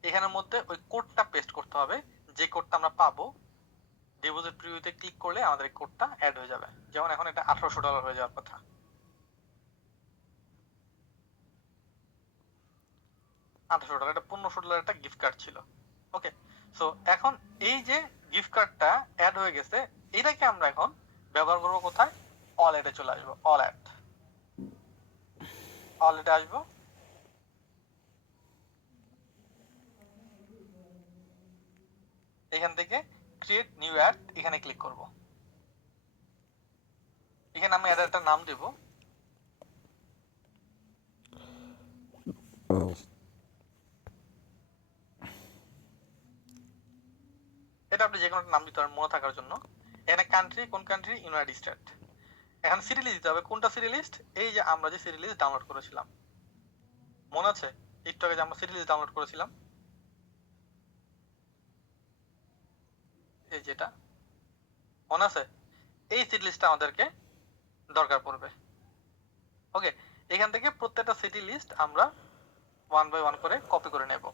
এখানের মধ্যে ওই কোডটা পেস্ট করতে হবে, যে কোডটা আমরা পাবো। ডিপোজিট প্রিভিউতে ক্লিক করলে আমাদের এই কোডটা অ্যাড হয়ে যাবে। যেমন এখন এটা $1800 হয়ে যাওয়ার কথা। $1800, এটা $1500 একটা গিফট কার্ড ছিল। ওকে, সো এখন এই যে গিফট কার্ডটা অ্যাড হয়ে গেছে, এটাকে আমরা এখন ব্যবহার করবো কোথায়? অল অ্যাডে চলে আসবো। অল অ্যাড, অল অ্যাডে আসবো। এখান থেকে ক্রিয়েট নিউ অ্যাড, এখানে ক্লিক করব। এখানে আমি অ্যাডের নাম দেব। এটা আপনি যে কোনো একটা নাম দিতে পারেন মনে থাকার জন্য। এখানে কান্ট্রি, কোন কান্ট্রি? United state. এখন সিটি লিস্ট দিতে হবে। কোনটা সিটি লিস্ট? এই যে আমরা যে সিটি লিস্ট ডাউনলোড করেছিলাম, মনে আছে একটু আগে যে আমরা সিটি লিস্ট ডাউনলোড করেছিলাম, এই যেটা মনে আছে, এই সিটি লিস্টটা আমাদেরকে দরকার পড়বে। ওকে, এখান থেকে প্রত্যেকটা সিটি লিস্ট আমরা 1 বাই 1 করে কপি করে নেব।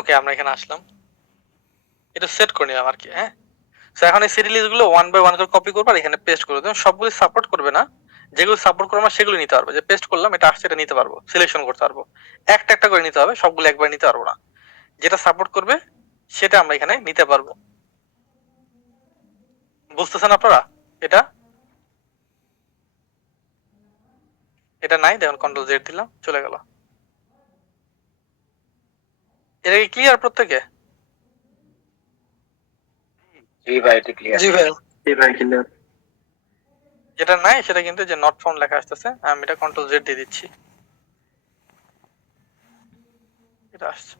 ওকে, আমরা এখানে আসলাম, এটা সেট করে নিলাম আর কি। হ্যাঁ, সো এখন এই সিটি লিস্ট গুলো 1 বাই 1 করে কপি করব আর এখানে পেস্ট করে দেব। সবগুলো সাপোর্ট করবে না, যেগুলো সাপোর্ট করবো আমরা সেগুলো নিতে পারবো, যে পেস্ট করলাম এটা আসছে এটা নিতে পারবো, সিলেকশন করতে পারবো। একটা একটা করে নিতে হবে, সবগুলো একবার নিতে পারবো না। যেটা সাপোর্ট করবে সেটা আমরা এখানে নিতে পারবো। বুঝতেছেন আপনারা? এটা এটা নাই, দেখুন কন্ট্রোল জেড দিলাম চলে গেল। এটা কি ক্লিয়ার প্রত্যেকে? জি ভাই, এটা ক্লিয়ার। জি ভাইয়া। জি ভাই, ক্লিয়ার। যেটা নাই সেটা কিন্তু যে নট ফাউন্ড লেখা আসতেছে, আমি এটা কন্ট্রোল জেড দিয়ে দিচ্ছি, এটা আসছে।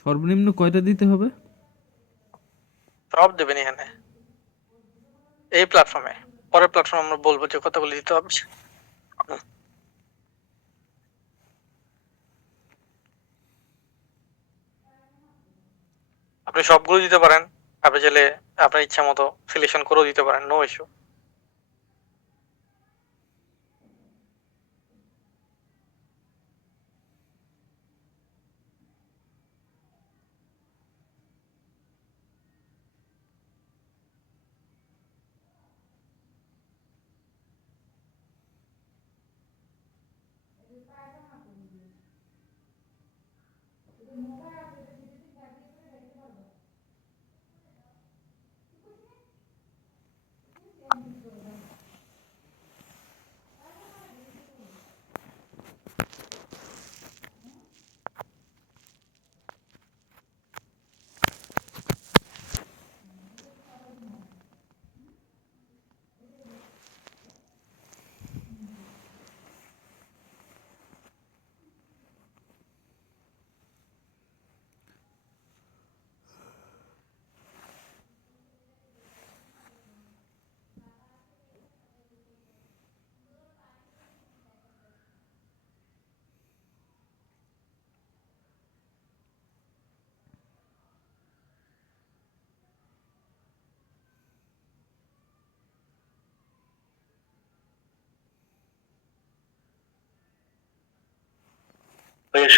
সর্বনিম্ন কয়টা দিতে হবে? সব দেবেন এখানে এই প্ল্যাটফর্মে, পরের প্ল্যাটফর্মে আমরা বলবো যে কতগুলো দিতে হবে। আপনি সবগুলো দিতে পারেন, আপনি চাইলে আপনার ইচ্ছা মতো সিলেকশন করেও দিতে পারেন, নো ইস্যু।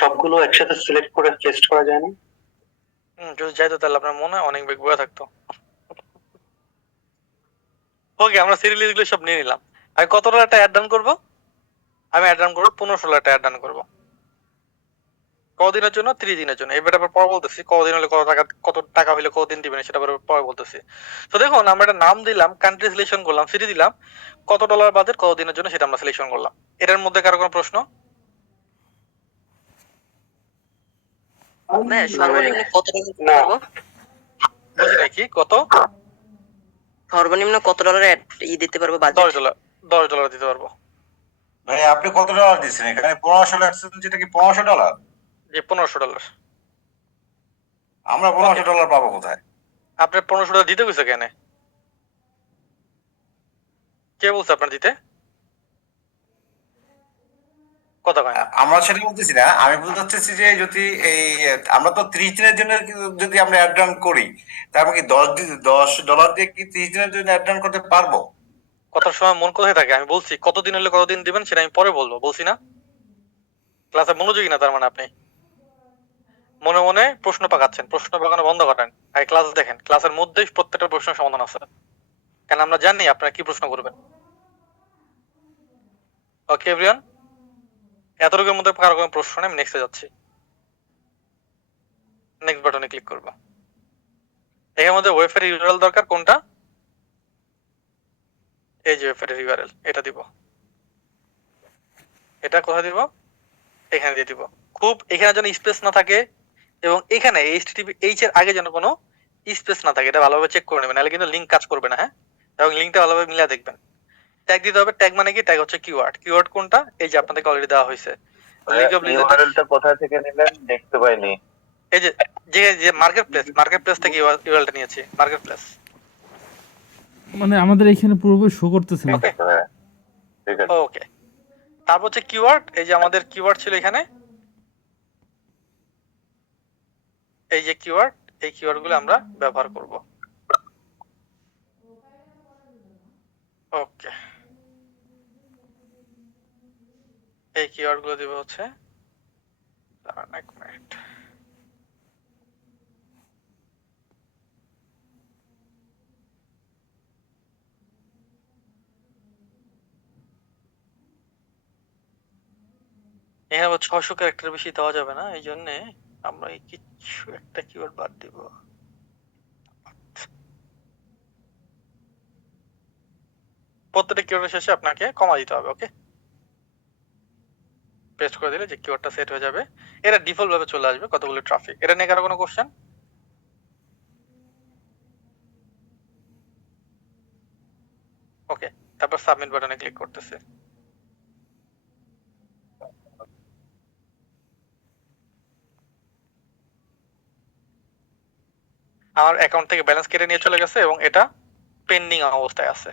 সবগুলো একসাথে সিলেক্ট করে পেস্ট করা যায় না? যদি যাইতো তাহলে আপনার মনে হয় অনেক বেগ বয়ে থাকতো। ওকে, আমরা সিরিয়াল গুলো সব নিয়ে নিলাম। আমি কত ডলারটা অ্যাড ডান করবো? আমি অ্যাড ডান করবো 1500 অ্যাড ডান করবো। কদিনের জন্য? 30 দিনের জন্য। এবার আবার পরে বলতেছি কদিন হলে কত টাকা হলে কতদিন দিবেন সেটা আবার পরে বলতেছি। তো দেখুন আমরা একটা নাম দিলাম, কান্ট্রি সিলেকশন করলাম, সিটি দিলাম, কত ডলার বাজেট কতদিনের জন্য সেটা আমরা সিলেকশন করলাম। এটার মধ্যে কারো কোনো প্রশ্ন? ভাইয়া সর্বনিম্ন কত টাকা দিতে না। পারবো? বুঝি নাই কি কত? সর্বনিম্ন কত ডলারের দিতে পারবো বাজেট? $10। $10 দিতে পারবো। ভাই আপনি কত ডলার দিচ্ছেন এখানে? 1500 লাগছে, যেটা কি $1500? যে $1500। আমরা $1500 পাবো কোথায়? আপনার $1500 দিতে গেছে কেন? কে বলছে আপনার দিতে? কথা কয় না। আমরা সেটা বলতেছি না, আমি বলতে চাচ্ছি যে যদি এই আমরা তো 30 দিনের জন্য যদি আমরা অ্যাড রান করি, তারপর কি $10 দিয়ে কি 30 দিনের জন্য অ্যাড রান করতে পারবো? কথার সময় মন কোথায় থাকে? আমি বলছি কতদিন হলে কতদিন দিবেন সেটা আমি পরে বলবো, বলছি না? ক্লাসে মনোযোগী না তার মানে আপনি মনে মনে প্রশ্ন পাকাচ্ছেন, প্রশ্ন পাকানো বন্ধ করেন আর ক্লাস দেখেন, ক্লাসের মধ্যেই প্রত্যেকটা প্রশ্নের সমাধান আছে, কেন আমরা জানি আপনারা কি প্রশ্ন করবেন। ওকে এভরিওয়ান, এতটুকুর মধ্যে কারো কোনো প্রশ্ন নেই, আমি নেক্সটে যাচ্ছি। নেক্সট বাটনে ক্লিক করব। এর মধ্যে ওয়েবসাইট ইউআরএল দরকার কোনটা? এই যে ওয়েবসাইটের ইউআরএল, এটা দিব। এটা কোথায় দিব? এখানে দিয়ে দিব। খুব এখানে যেন স্পেস না থাকে এবং এখানে এইচটিটিপিএইচ এর আগে যেন কোনো স্পেস না থাকে, এটা ভালোভাবে চেক করে নেবেন, নাহলে কিন্তু লিংক কাজ করবে না। হ্যাঁ, এবং লিংকটা ভালোভাবে মিলিয়ে দেখবেন। ট্যাগ দিতে হবে। ট্যাগ মানে কি? ট্যাগ হচ্ছে কিওয়ার্ড। কিওয়ার্ড কোনটা? এই যে আপনাদেরকে অলরেডি দেওয়া হয়েছে। লিগ অফ লিজেন্ডস, ইউআরএলটা কোথা থেকে নিলেন দেখতে পাইনি। এই যে যে যে মার্কেট প্লেস থেকে ইউআরএলটা নিয়েছি, মার্কেট প্লেস। মানে আমাদের এখানে পুরোপুরি শো করতেছে না। ওকে হ্যাঁ, ঠিক আছে। ওকে, তারপর হচ্ছে কিওয়ার্ড। এই যে আমাদের কিওয়ার্ড ছিল এখানে, এই যে কিওয়ার্ড, এই কিওয়ার্ড গুলো আমরা ব্যবহার করব। ওকে, এই কিওয়ার্ড গুলো দিব হচ্ছে, দাঁড়ান এক মিনিট, এখানে আবার 600 ক্যারেক্টার বেশি দেওয়া যাবে না, এই জন্য আমরা এই কিছু একটা কিওয়ার্ড বাদ দিব। প্রত্যেকটা কিওয়ার্ডের শেষে আপনাকে কমা দিতে হবে। ওকে, পেস্ট করে দিলে যে কিওয়ার্ডটা সেট হয়ে যাবে, এটা ডিফল্ট ভাবে চলে আসবে কতগুলো ট্রাফিক। এটা নিয়ে কারো কোনো কোশ্চেন? ওকে, তারপর সাবমিট বাটনে ক্লিক করতেছে। আমার অ্যাকাউন্ট থেকে ব্যালেন্স কেটে নিয়ে চলে গেছে এবং এটা পেন্ডিং অবস্থায় আছে।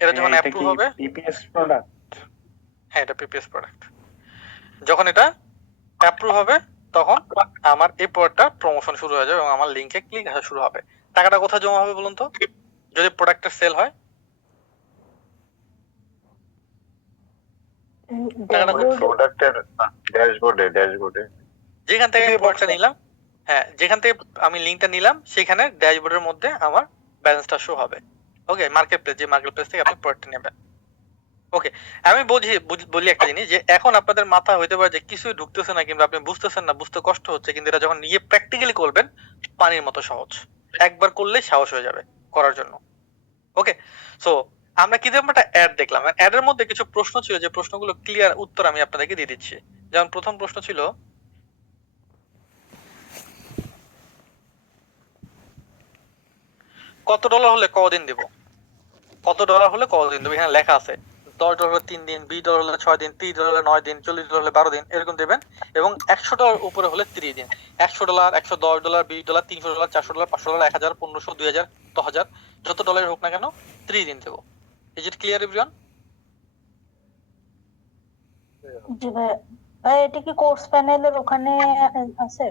এটা যখন এটা অ্যাপ্রুভ কি হবে, পিপিএস প্রোডাক্ট? হ্যাঁ এটা পিপিএস প্রোডাক্ট, যখন এটা অ্যাপ্রুভ হবে তখন আমার এই প্রোডাক্টটা প্রমোশন শুরু হয়ে যাবে এবং আমার লিংকে ক্লিক আসা শুরু হবে। টাকাটা কোথায় জমা হবে বলুন তো, যদি প্রোডাক্টের সেল হয়? টাকাটা প্রোডাক্টের ড্যাশবোর্ডে যেখান থেকে আমি প্রোডাক্টটা নিলাম, হ্যাঁ যেখান থেকে আমি লিংকটা নিলাম সেখানে ড্যাশবোর্ডের মধ্যে আমার ব্যালেন্সটা শো হবে। ওকে, মার্কেট প্লেস, যে মার্কেট প্লেস থেকে আপনি প্রোডাক্টটা নেবেন। ওকে, আমি বলি একটা জিনিস, যে এখন আপনাদের মাথা হইতে পারে যে কিছুই ঢুকতেছে না কিংবা আপনি বুঝতেছেন না, বুঝতে কষ্ট হচ্ছে, কিন্তু এটা যখন নিয়ে প্র্যাকটিক্যালি করবেন পানির মতো সহজ, একবার করলেই সাহস হয়ে যাবে করার জন্য। ওকে, সো আমরা কি দেখলাম, একটা অ্যাড দেখলাম। অ্যাড এর মধ্যে কিছু প্রশ্ন ছিল, যে প্রশ্নগুলো ক্লিয়ার উত্তর আমি আপনাদেরকে দিয়ে দিচ্ছি। যেমন প্রথম প্রশ্ন ছিল, কত ডলার হলে কদিন দেব? কত ডলার হলে কদিন দেবো? এখানে লেখা আছে $10 3 দিন, $20 6 দিন, $30 9 দিন, $40 12 দিন, এরকম দেবেন। এবং $100 উপরে হলে 30 দিন। $100, $110, $20, $300, $400, $500, 1000, 1500, 2000, 10,000, যত ডলার হোক না কেন 30 দিন দেবো। Is it clear everyone? জি ভাই, ভাই এটা কি কোর্স প্যানেলের ওখানে আছে?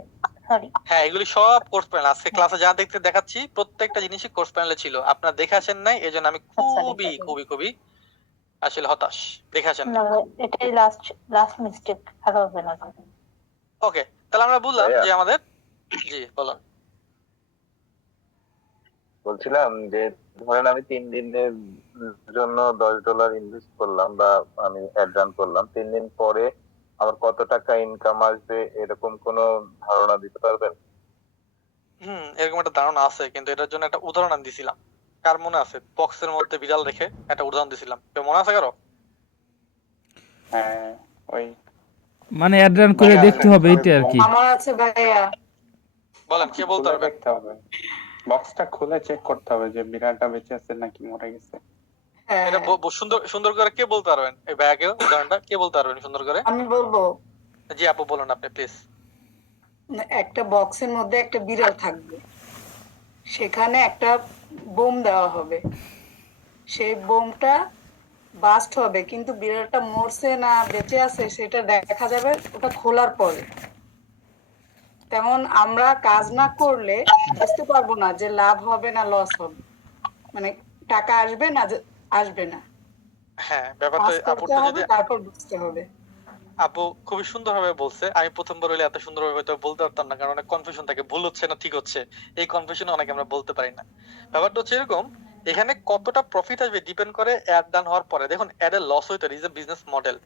সরি। হ্যাঁ, এগুলি সব কোর্স প্যানেল, আজকে ক্লাসে যা দেখতে দেখাচ্ছি প্রত্যেকটা জিনিসই কোর্স প্যানেলে ছিল। আপনারা দেখে আসেন নাই, এজন্য আমি খুবই খুবই খুবই আসলে হতাশ। দেখে আসেন না নাই। ভাই, এটাই লাস্ট মিস্টেক, আর হবে না। ওকে, তাহলে আমরা বুঝলাম ভাইয়া। যে আমাদের, জি বলুন। বলছিলাম যে ধরেন আমি 3 দিনের জন্য $10 ইনভেস্ট করলাম বা আমি অ্যাড রান করলাম, 3 দিন পরে আমার কত টাকা ইনকাম আসবে এরকম কোনো ধারণা দিতে পারবেন? এরকম একটা ধারণা আছে, কিন্তু এটার জন্য একটা উদাহরণ আমি দিছিলাম। কার মনে আছে? বক্সের মধ্যে বিড়াল রেখে একটা উদাহরণ দিছিলাম, কেউ মনে আছে কারো? হ্যাঁ, ওই মানে অ্যাড রান করে ভাইয়া, দেখতে হবে এইটা আর কি। আমার আছে ভাইয়া। বলেন, কে বলতে খুলে পারবেন? দেখতে হবে, বক্সটা খুলে চেক করতে হবে যে বিড়ালটা বেঁচে আছে নাকি মরে গেছে। হ্যাঁ, এটা সুন্দর সুন্দর করে কে বলতে পারবেন? এই ব্যাগে উদাহরণটা কে বলতে পারবেন সুন্দর করে? আমি বলবো। জি আপু বলুন আপনি প্লিজ। একটা বক্সের মধ্যে একটা বিড়াল থাকবে, সেখানে একটা বোম দেওয়া হবে, সেই বোমটা বাস্ট হবে, কিন্তু বিড়ালটা মরছে না বেঁচে আছে সেটা দেখা যাবে ওটা খোলার পরে। তেমন আমরা কাজ না করলে বুঝতে পারবো না যে লাভ হবে না লস হবে, মানে টাকা আসবে না আসবে না। হ্যাঁ, ব্যাপারটা কাজ করতে আপুটা হবে, যদি, তারপর বুঝতে হবে। আপু খুবই সুন্দরভাবে বলছে। আমি প্রথমবার হইলে এত সুন্দরভাবে হয়তো বলতে পারতাম না, কারণ অনেক কনফিউশন থাকে, ভুল হচ্ছে না ঠিক হচ্ছে, এই কনফিউশনে অনেকে আমরা বলতে পারি না। ব্যাপারটা হচ্ছে এরকম, এখানে কতটা প্রফিট আসবে ডিপেন্ড করে অ্যাড ডান হওয়ার পরে। দেখুন অ্যাডের লস হইতে ইজ এ বিজনেস মডেল,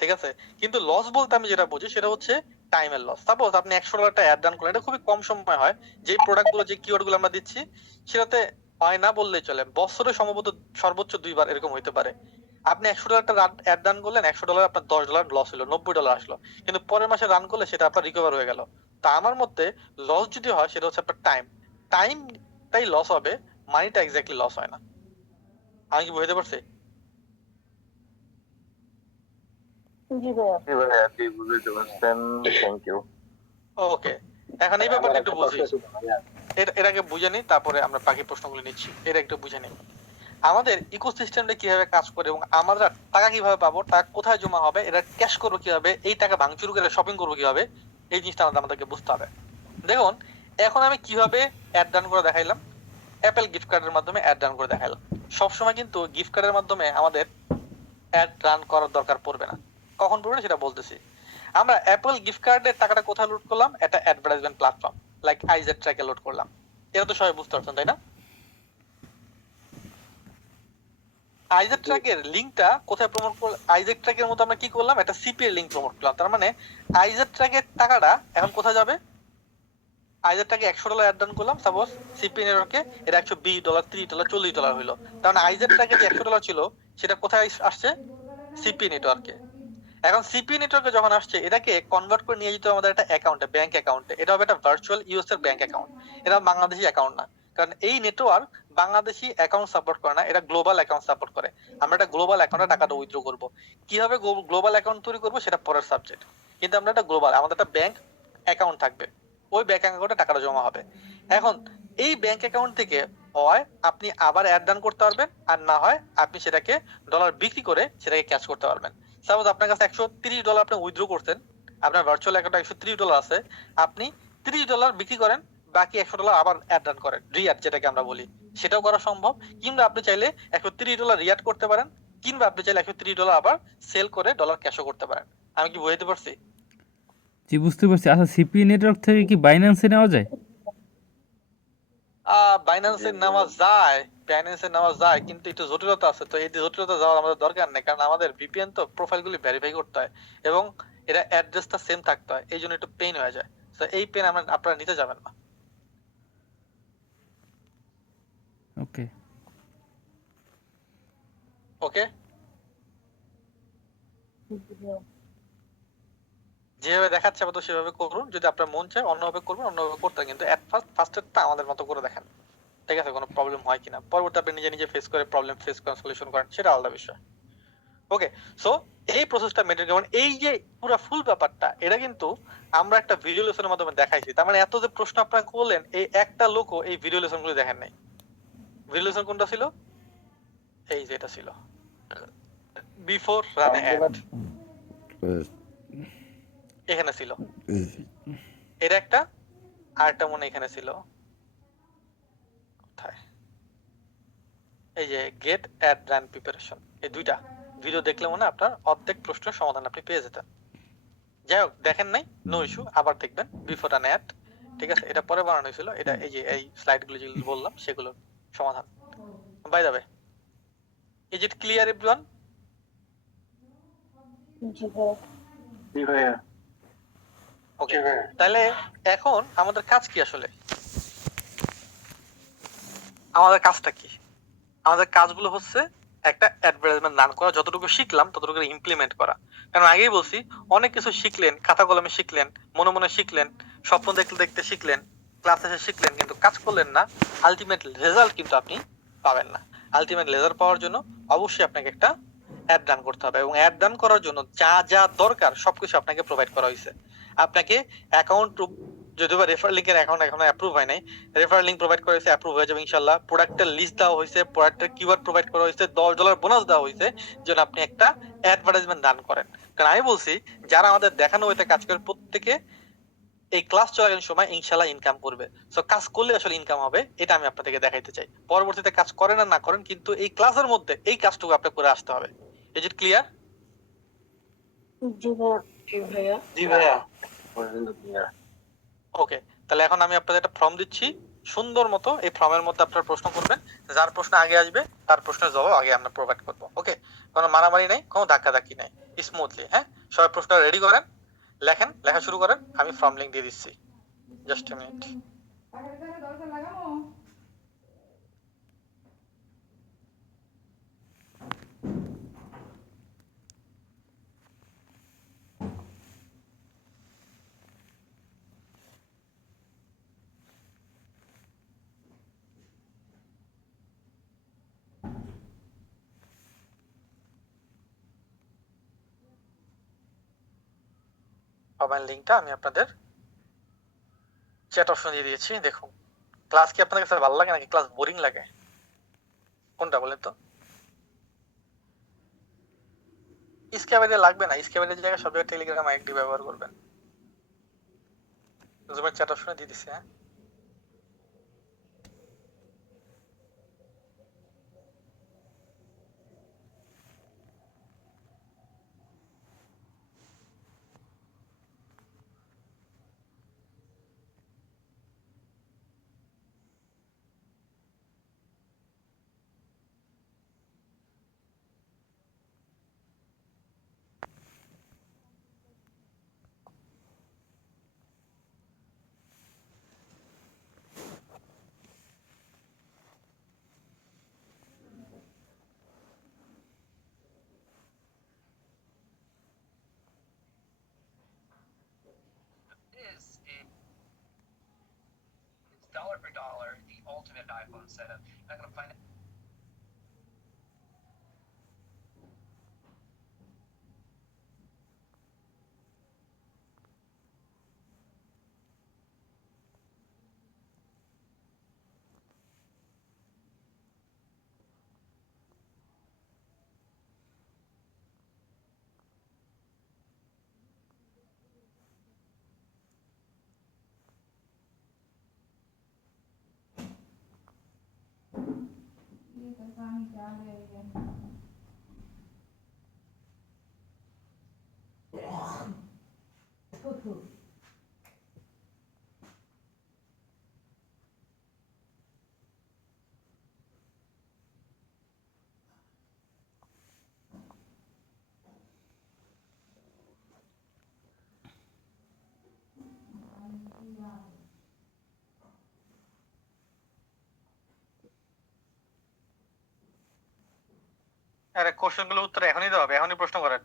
ঠিক আছে, কিন্তু লস বলতে আমি যেটা বুঝি সেটা হচ্ছে টাইমের লস। সাপোজ আপনি $100 অ্যাড ডান করলেন, এটা খুবই কম সময় হয়। যে প্রোডাক্ট গুলো, যে কিওয়ার্ড গুলো আমরা দিচ্ছি সেটাতে হয় না বললেই চলে, বছরে সম্ভবত সর্বোচ্চ 2 বার এরকম হইতে পারে। আপনি $100 অ্যাড রান করলেন, $100 আপনার $10 লস হলো, $90 আসলো, কিন্তু পরের মাসে রান করলে সেটা আপনার রিকভার হয়ে গেল। তা আমার মতে লস যদি হয় সেটা হচ্ছে আপনার টাইমটাই লস হবে, মানিটা এক্স্যাক্টলি লস হয় না। আমি কি বুঝতে পারছি? জি ভাইয়া। জি ভাইয়া, আপনি বুঝতে পারছেন, থ্যাংক ইউ। ওকে, এখন এই ব্যাপারটা একটু বুঝি, এটাকে বুঝে নিই, তারপরে আমরা বাকি প্রশ্নগুলো নিচ্ছি। এটা একটু বুঝে নিই, আমাদের ইকোসিস্টেমটা কিভাবে কাজ করে এবং আমরা টাকা কিভাবে পাবো, টাকা কোথায় জমা হবে, এটা ক্যাশ করবো কিভাবে, এই টাকা ভাঙচুর করে শপিং করবো কিভাবে, এই জিনিসটা আমাদেরকে বুঝতে হবে। দেখুন এখন আমি কিভাবে অ্যাড রান করে দেখাইলাম, অ্যাপেল গিফট কার্ডের মাধ্যমে অ্যাড রান করে দেখাইলাম। সবসময় কিন্তু গিফট কার্ডের মাধ্যমে আমাদের অ্যাড রান করার দরকার পড়বে না। কখন পড়বে সেটা বলতেছি। আমরা অ্যাপল গিফট কার্ডের টাকাটা কোথায় লোড করলাম? একটা অ্যাডভার্টাইজমেন্ট প্ল্যাটফর্ম লাইক আইজেড ট্র্যাকে লোড করলাম। এটা তো সবাই বুঝতে পারছেন তাই না? আইজেক ট্র্যাকের লিংকটা কোথায় প্রমোট করলাম? আইজেক ট্র্যাকের মতো আমরা কি করলাম, একটা সিপি এর লিংক প্রমোট করলাম। তার মানে আইজেক ট্র্যাকের টাকাটা এখন কোথায় যাবে? আইজেক ট্র্যাকে $100 অ্যাড ডান করলাম, সাপোজ সিপি নেটওয়ার্কে এটা $120, $30, $40 হলো। তার মানে আইজেক ট্র্যাকে যে $100 ছিল সেটা কোথায় আসছে? সিপি নেটওয়ার্কে। এখন সিপি নেটওয়ার্কে যখন আসছে এটাকে কনভার্ট করে নিয়ে যেতে হবে আমাদের একটা অ্যাকাউন্টে, ব্যাংক অ্যাকাউন্টে। এটা হবে একটা ভার্চুয়াল ইউএস এর ব্যাংক অ্যাকাউন্ট, এটা বাংলাদেশি অ্যাকাউন্ট না। কারণ এই নেটওয়ার্ক বাংলাদেশি অ্যাকাউন্ট সাপোর্ট করে না, এটা গ্লোবাল অ্যাকাউন্ট সাপোর্ট করে। আমরা একটা গ্লোবাল অ্যাকাউন্টে টাকাটা উইথড্র করব। কিভাবে গ্লোবাল অ্যাকাউন্ট তৈরি করব সেটা পরের সাবজেক্ট, কিন্তু আমরা একটা গ্লোবাল, আমাদের একটা ব্যাংক অ্যাকাউন্ট থাকবে, ওই ব্যাংক অ্যাকাউন্টে টাকাটা জমা হবে। এখন এই ব্যাংক অ্যাকাউন্ট থেকে হয় আপনি আবার অ্যাড ডান করতে পারবেন, আর না হয় আপনি সেটাকে ডলার বিক্রি করে সেটাকে ক্যাশ করতে পারবেন। সাপোজ আপনার কাছে $130 আপনি উইথড্র করছেন, আপনার ভার্চুয়াল অ্যাকাউন্টে $130 আছে, আপনি $30 বিক্রি করেন, বাকি $100 আবার অ্যাড ডান করেন, রিয়াড যেটাকে আমরা বলি, সেটাও করা সম্ভব। কিংবা আপনি চাইলে $130 রিয়াড করতে পারেন, কিংবা আপনি চাইলে $130 আবার সেল করে ডলার ক্যাশও করতে পারেন। আমি কি বুঝাইতে পারছি? জি, বুঝতে পারছি। আচ্ছা, সিপি নেটওয়ার্ক থেকে কি বাইন্যান্সে নেওয়া যায়? বাইন্যান্সে নেওয়া যায়, বাইন্যান্সে নেওয়া যায়, কিন্তু একটু জটিলতা আছে। তো এই জটিলতা যাওয়ার আমাদের দরকার নেই, কারণ আমাদের ভিপিএন তো প্রোফাইলগুলি ভেরিফাই করতে হয় এবং এটা অ্যাড্রেসটা সেম থাকতে হয়, এই জন্য একটু পেইন হয়ে যায়। তো এই পেন আপনারা নিতে যাবেন না। ওকে। ওকে, যেভাবে দেখাচ্ছে আপাতত সেভাবে করুন। যদি আপনার মন চায় অন্যভাবে করবেন, অন্যভাবে করতে হয়, কিন্তু এট ফার্স্টেরটা আমাদের মতো করে দেখেন, ঠিক আছে? কোনো প্রবলেম হয় কিনা, পরবর্তী আপনি নিজে নিজে ফেস করে প্রবলেম ফেস করেন, সলিউশন করেন, সেটা আলাদা বিষয়। ওকে, সো এই প্রসেসটা মেনটেন করবেন। এই যে পুরো ফুল ব্যাপারটা, এটা কিন্তু আমরা একটা ভিডিও লেসনের মাধ্যমে দেখাইছি। তার মানে এত যে প্রশ্ন আপনারা করলেন, এই একটা লোকও এই ভিডিও লেসন গুলো দেখেন নাই। ভিডিও লেসন কোনটা ছিল? এই যে এটা ছিল, বিফোর রান অ্যাড, এখানে ছিল। এটা একটা, আরেকটা মনে এখানে ছিল, কোথায়? এই যে গেট অ্যাড রান প্রিপারেশন। এই দুইটা ভিডিও দেখলে মনে হয় আপনার অর্ধেক প্রশ্নের সমাধান আপনি পেয়ে যেতেন। যাই হোক, দেখেন নাই, নো ইস্যু, আবার দেখবেন বিফোর অ্যান অ্যাড, ঠিক আছে? এটা পরে বানানো হয়েছিল, এটা এই যে এই স্লাইডগুলো যেগুলো বললাম সেগুলোর সমাধান। By the way, is it clear everyone? জি ভাইয়া। ওকে, তাহলে এখন আমাদের কাজ কি আসলে? আমাদের কাজটা কি? আমাদের কাজগুলো হচ্ছে একটা অ্যাডভার্টাইজমেন্ট রান করা, যতটুকু শিখলাম ততটুকু ইমপ্লিমেন্ট করা। কারণ আগেই বলছি, অনেক কিছু শিখলেন, খাতা কলমে শিখলেন, মনে মনে শিখলেন, স্বপ্ন দেখতে দেখতে শিখলেন, ক্লাসে এসে শিখলেন, কিন্তু কাজ করলেন না, আলটিমেট রেজাল্ট কিন্তু আপনি পাবেন না। আলটিমেট রেজাল্ট পাওয়ার জন্য অবশ্যই আপনাকে একটা অ্যাড রান করতে হবে, এবং অ্যাড রান করার জন্য যা যা দরকার সবকিছু আপনাকে প্রোভাইড করা হয়েছে। আপনাকে অ্যাকাউন্ট, যদিও বা রেফার লিংকের অ্যাকাউন্ট এখনো অ্যাপ্রুভ হয় নাই, রেফার লিংক প্রোভাইড করা হয়েছে, অ্যাপ্রুভ হয়ে যাবে ইনশাআল্লাহ। প্রোডাক্টের লিস্ট দেওয়া হয়েছে, প্রোডাক্টের কিওয়ার্ড প্রোভাইড করা হয়েছে, $10 বোনাস দেওয়া হয়েছে যেন আপনি একটা অ্যাডভার্টাইজমেন্ট রান করেন। কারণ আমি বলছি, যারা আমাদের দেখানো হইতে কাজ করে প্রত্যেকে এই ক্লাস চলাকালীন সময় ইনশাআল্লাহ ইনকাম করবে। সো কাজ করলে আসলে ইনকাম হবে, এটা আমি আপনাদেরকে দেখাইতে চাই। পরবর্তীতে কাজ করেন আর না করেন, কিন্তু এই ক্লাসের মধ্যে এই কাজটুকু আপনাকে করে আসতে হবে। Is it clear? জি ভাইয়া। জি ভাইয়া। জি ভাইয়া। ওকে, তাহলে এখন আমি আপনাদের একটা ফর্ম দিচ্ছি, সুন্দর মতো এই ফর্মের মধ্যে আপনারা প্রশ্ন করবেন। যার প্রশ্ন আগে আসবে তার প্রশ্নের জবাব আগে আমরা প্রোভাইড করবো। ওকে, কোনো মারামারি নাই, কোনো ধাক্কাধাক্কি নাই, স্মুথলি। হ্যাঁ, সবাই প্রশ্ন রেডি করেন, লেখেন, লেখা শুরু করেন। আমি ফর্ম লিংক দিয়ে দিচ্ছি, জাস্ট এ মিনিট। ফর্মের লিংকটা আমি আপনাদের চ্যাট অপশন দিয়ে দিয়েছি, দেখুন। ক্লাস কি আপনাদের কাছে ভালো লাগে নাকি ক্লাস বোরিং লাগে, কোনটা বলেন তো? স্ক্যাবারে লাগবে না, স্ক্যাবারের জায়গায় সব জায়গায় টেলিগ্রাম আইডি ব্যবহার করবেন। জুমের চ্যাট অপশনে দিয়ে দিচ্ছি। হ্যাঁ, আরে কোশ্চেন গুলো উত্তর এখনই দেওয়া হবে, এখনই প্রশ্ন করেন।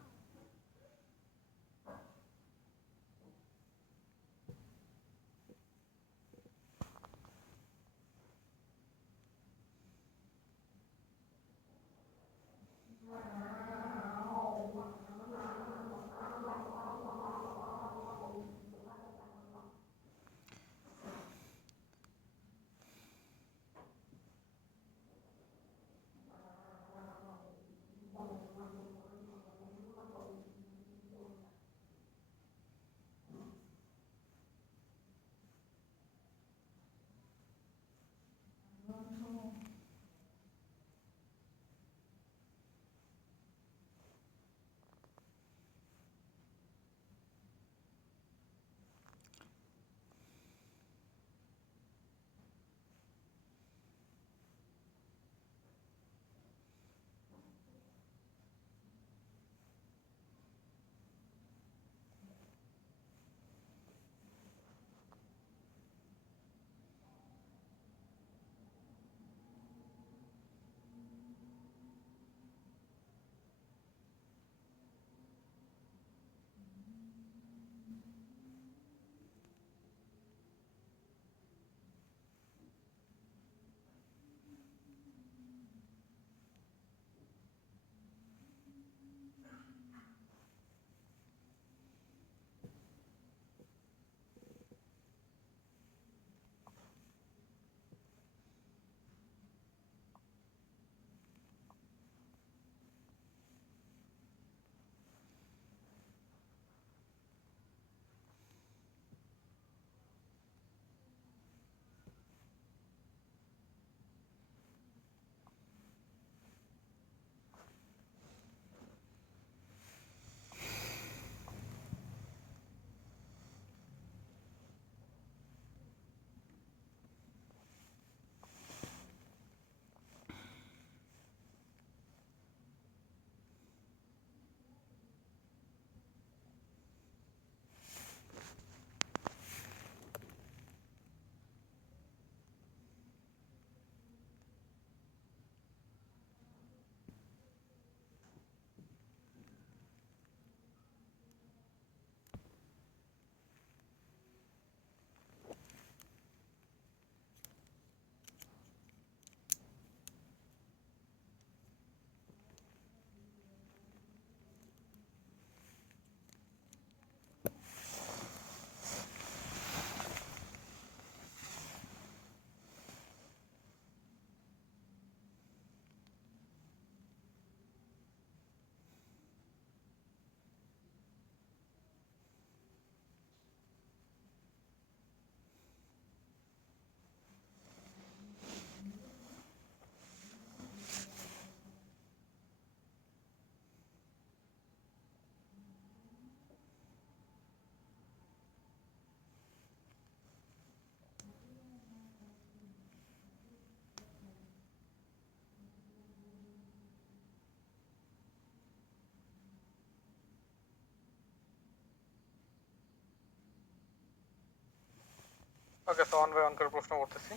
ওকে, তো ওয়ান বাই ওয়ান করে প্রশ্ন করতেছি,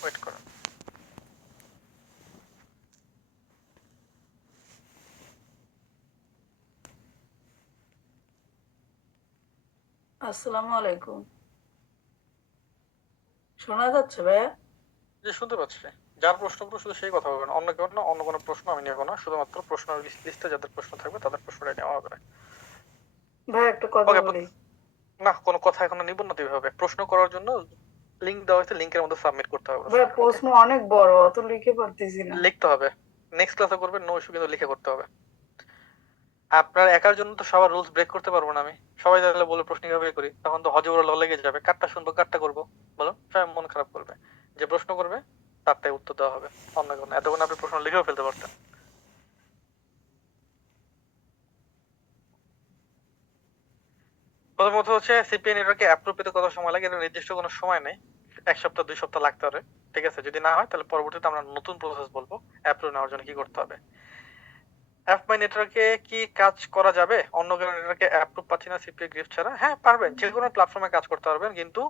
ওয়েট করো। আসসালামু আলাইকুম। শোনা যাচ্ছে ভাইয়া? যে শুনতে পাচ্ছি, যার প্রশ্ন করবো শুধু সেই কথা বলবেন, অন্য কেউ না, অন্য কোনো প্রশ্ন আমি নেবো না, শুধুমাত্র প্রশ্ন লিস্টে যাদের প্রশ্ন থাকবে তাদের প্রশ্নটাই নেওয়া হবে। ভাই একটা কথা ওকে, বলি। না কোনো কথা এখনো নিব না, হবে প্রশ্ন করার জন্য লিংক দেওয়া হয়েছে, লিংকের মধ্যে সাবমিট করতে হবে। ভাই প্রশ্ন অনেক বড়, অত লিখে পারতেছি না। লিখতে হবে, নেক্সট ক্লাসে করবেন, নো ইস্যু, কিন্তু লিখে করতে হবে। আপনার একার জন্য তো সবার রুলস ব্রেক করতে পারবো না আমি। সবাই তাহলে বলে প্রশ্ন কিভাবে করি, তখন তো হজবরল লেগে যাবে, কারটা শুনবো কারটা করবো, বলো সবাই মন খারাপ করবে। যে প্রশ্ন করবে তারটাই উত্তর দেওয়া হবে, অন্য কোনো। এতক্ষণ আপনি প্রশ্ন লিখেও ফেলতে পারতেন। প্রথমত হচ্ছে সিপিএন নেটওয়ার্কে অ্যাপ্রুভ পেতে কত সময় লাগে, এটা নির্দিষ্ট কোনো সময় নেই, 1 সপ্তাহ 2 সপ্তাহ লাগতে পারে, ঠিক আছে। যদি না হয় তাহলে পরবর্তীতে আমরা নতুন প্রসেস বলবো অ্যাপ্রুভ নেওয়ার জন্য কি করতে হবে। এফমাই নেটওয়ার্কে কি কাজ করা যাবে? অন্য কোনো নেটওয়ার্কে অ্যাপ্রুভ পাচ্ছি না সিপিএ গ্রিফ ছাড়া। হ্যাঁ পারবেন, যে কোনো প্ল্যাটফর্মে কাজ করতে পারবেন, কিন্তু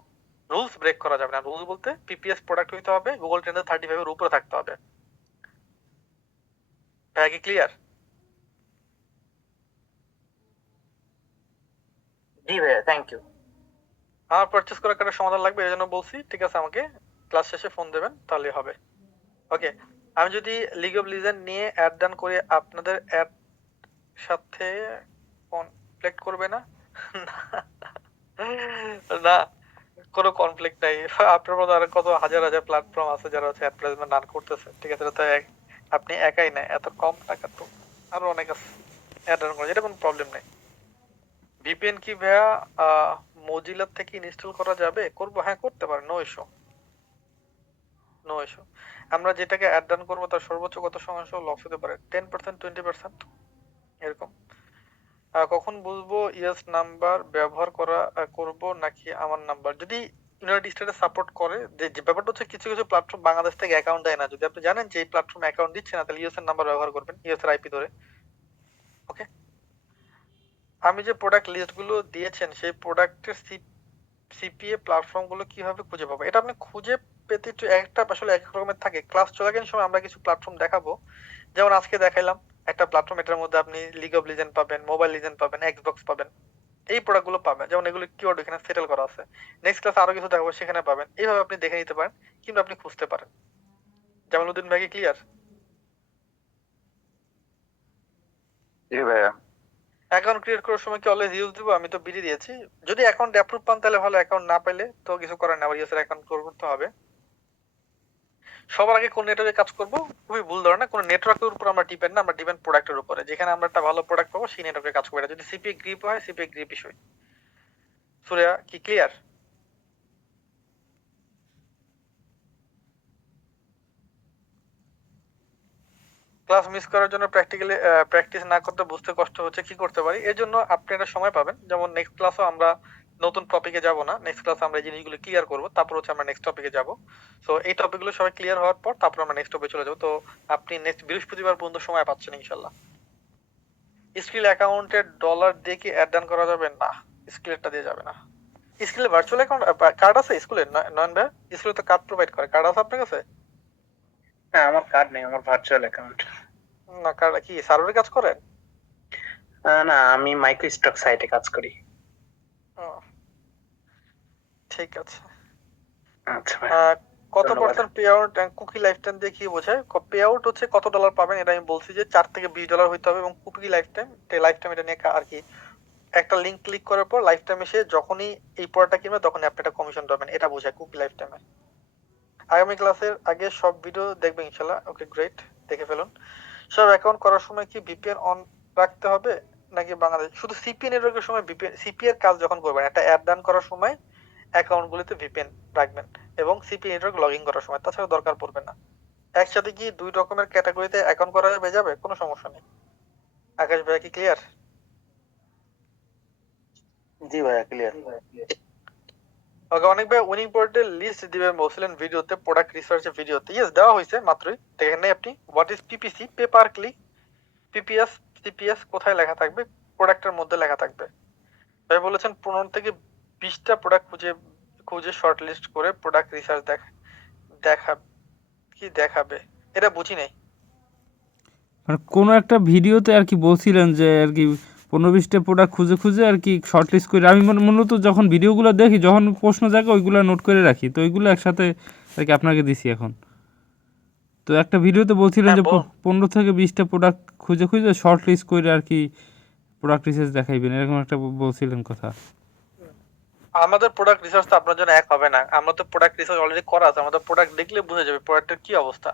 রুলস ব্রেক করা যাবে না। রুলস বলতে পিপিএস প্রোডাক্ট হইতে হবে, গুগল ট্রেন্ডে 35 এর উপরে থাকতে হবে। ভাই কি ক্লিয়ার? জি ভাইয়া, থ্যাংক ইউ। আমার পারচেজ করার একটা সমাধান লাগবে, এই জন্য বলছি, ঠিক আছে। আমাকে ক্লাস শেষে ফোন দেবেন, তাহলে হবে। ওকে, আমি যদি লিগ অফ লিজেন্ড নিয়ে অ্যাড ডান করে আপনাদের অ্যাড সাথে কনফ্লিক্ট করবে না? না, কোনো কনফ্লিক্ট নাই। আপনার মতো আর কত হাজার হাজার প্ল্যাটফর্ম আছে যারা হচ্ছে অ্যাডভার্টাইজমেন্ট রান করতেছে, ঠিক আছে। এটা তো আপনি একাই না, এত কম টাকা তো আরো অনেক আছে অ্যাড রান করা, এটা কোনো প্রবলেম নেই। ভিপিএন কি ভাইয়া মজিলা থেকে ইনস্টল করা যাবে? করবো, হ্যাঁ করতে পারেন, নো ইস্যু, নো ইস্যু। আমরা যেটাকে অ্যাড ডান করবো তার সর্বোচ্চ কত শতাংশ লস হতে পারে? 10%, 20% এরকম। কখন বুঝবো ইয়েস নাম্বার ব্যবহার করব নাকি আমার নাম্বার? যদি ইউনাইটেড স্টেটে সাপোর্ট করে, যে ব্যাপারটা হচ্ছে কিছু কিছু প্ল্যাটফর্ম বাংলাদেশ থেকে অ্যাকাউন্ট দেয় না। যদি আপনি জানেন যে এই প্ল্যাটফর্মে অ্যাকাউন্ট দিচ্ছে না, তাহলে ইউএস এর নাম্বার ব্যবহার করবেন, ইউএস এর আইপি ধরে। ওকে, আমি যে প্রোডাক্ট লিস্ট গুলো দিয়েছেন সেই প্রোডাক্টের সিপিএ প্ল্যাটফর্ম গুলো কিভাবে খুঁজে পাবো? এটা আপনি খুঁজে পেতে একটু একটা আসলে এক রকমের থাকে। ক্লাস চলাকালীন সময় আমরা কিছু প্ল্যাটফর্ম দেখাবো, যেমন আজকে দেখাইলাম একটা প্ল্যাটফর্ম, এটার মধ্যে আপনি লিগ অফ লিজেন্ড পাবেন, মোবাইল লিজেন্ড পাবেন, এক্সবক্স পাবেন, এই প্রোডাক্ট গুলো পাবেন, যেমন এগুলো কিওয়ার্ড এখানে সেটেল করা আছে। নেক্সট ক্লাসে আরো কিছু দেখাবো, সেখানে পাবেন। এইভাবে আপনি দেখে নিতে পারেন, কিন্তু আপনি খুঁজতে পারেন। জামালউদ্দিন ভাই কি ক্লিয়ার? জি ভাইয়া। অ্যাকাউন্ট ক্রিয়েট করার সময় কি অলওয়েজ ইউজ দিব? আমি তো বিডি দিয়েছি। যদি অ্যাকাউন্ট অ্যাপ্রুভ পান তাহলে ভালো, অ্যাকাউন্ট না পাইলে তো কিছু করার না, আবার ইউএস এর অ্যাকাউন্ট করতে হবে। সবার আগে কোন নেটওয়ার্কে কাজ করব? খুবই ভুল ধারণা। কোন নেটওয়ার্কের উপর আমরা ডিপেন্ড না, আমরা ডিপেন্ড প্রোডাক্টের উপরে। যেখানে আমরা একটা ভালো প্রোডাক্ট পাবো সেই নেটওয়ার্কে কাজ করব। এটা যদি সিপিএ গ্রিপ হয়, সিপিএ গ্রিপ ইস্যু। সুরিয়া কি ক্লিয়ার? ক্লাস মিস করার জন্য প্র্যাকটিস না করতে বুঝতে কষ্ট হচ্ছে, কি করতে পারি? এর জন্য আপনি একটা সময় পাবেন, যেমন নেক্সট ক্লাসও আমরা নতুন টপিকে যাব না, নেক্সট ক্লাসে আমরা এই জিনিসগুলো ক্লিয়ার করব, তারপর হচ্ছে আমরা নেক্সট টপিকে যাব। সো এই টপিকগুলো সবাই ক্লিয়ার হওয়ার পর তারপর আমরা নেক্সট টপিকে চলে যাব। তো আপনি নেক্সট বৃহস্পতিবার পর্যন্ত সময় পাচ্ছেন ইনশাআল্লাহ। স্কিল অ্যাকাউন্টে ডলার দিয়ে কি অ্যাড ডান করা যাবে? না, স্কিলেরটা দিয়ে যাবে না। স্কিলে ভার্চুয়াল অ্যাকাউন্ট কার্ড আছে স্কুলে? নয়ন ভাই, স্কুলে তো কার্ড প্রোভাইড করে, কার্ড আছে আপনার কাছে? হ্যাঁ, আমার কার্ড নেই, আমার ভার্চুয়াল অ্যাকাউন্ট। না, কার্ড কি সার্ভারে কাজ করেন? না, আমি মাইক্রো স্টক সাইটে কাজ করি। ও, ঠিক আছে। আচ্ছা ভাই, কত ধন্যবাদ। Percent pay out cookie lifetime দিয়ে কি বোঝায়? পে আউট হচ্ছে কত ডলার পাবেন, এটা আমি বলছি যে 4 থেকে 20 ডলার হইতে হবে, এবং কুকি লাইফ টাইম এটা নিয়ে আর কি একটা লিংক ক্লিক করার পর লাইফ টাইম এসে যখনই এই প্রোডাক্টটা কিনবে তখনই আপনি একটা কমিশন পাবেন, এটা বোঝায় কুকি লাইফ টাইমে। আগামী ক্লাসের আগে সব ভিডিও দেখবেন ইনশাআল্লাহ। ওকে গ্রেট, দেখে ফেলুন। সব অ্যাকাউন্ট করার সময় কি ভিপিএন অন রাখতে হবে নাকি বাংলাদেশ শুধু সিপি নেটওয়ার্কের সময় ভিপিএন? সিপি এর কাজ যখন করবেন, একটা অ্যাড ডান করার সময় অ্যাকাউন্টগুলিতে ভিপিএন রাখবেন, এবং সিপি নেটওয়ার্ক লগইন করার সময়, তাছাড়া দরকার পড়বে না। একসাথে কি 2 রকমের ক্যাটাগরিতে অ্যাকাউন্ট করা যাবে? কোনো সমস্যা নেই। আকাশ ভাই কি ক্লিয়ার? জি ভাইয়া, ক্লিয়ার। ওকে, অনেক ভাই উইনিং পয়েন্টের লিস্ট দিবেন বলছিলেন ভিডিওতে, প্রোডাক্ট রিসার্চের ভিডিওতে। ইয়েস, দেওয়া হয়েছে মাত্রই, দেখেন নাই আপনি? What is PPC? Pay per click. PPS, CPS কোথায় লেখা থাকবে? প্রোডাক্টের মধ্যে লেখা থাকবে। ভাই বলেছেন 15 থেকে 20টা প্রোডাক্ট খুঁজে শর্ট লিস্ট করে প্রোডাক্ট রিসার্চ দেখাবে। এটা বুঝি নাই। মানে কোনো একটা ভিডিওতে আর কি বলছিলেন যে আর কি 15-20টা প্রোডাক্ট খুঁজে খুঁজে আর কি শর্ট লিস্ট করে আমি মূলত যখন ভিডিওগুলো দেখি যখন প্রশ্ন জাগে ওইগুলো নোট করে রাখি, তো ওইগুলো একসাথে আর কি আপনাকে দিছি এখন। তো একটা ভিডিওতে বলছিলেন হ্যাঁ যে 15 থেকে 20টা প্রোডাক্ট খুঁজে খুঁজে শর্ট লিস্ট করে আর কি প্রোডাক্ট রিসার্চ দেখাইবেন, এরকম একটা বলছিলেন কথা। আমাদের প্রোডাক্ট রিসার্চ তো আপনার জন্য এক হবে না, আমরা তো প্রোডাক্ট রিসার্চ অলরেডি করা আছে, আমাদের প্রোডাক্ট দেখলে বুঝে যাবে প্রোডাক্টের কি অবস্থা।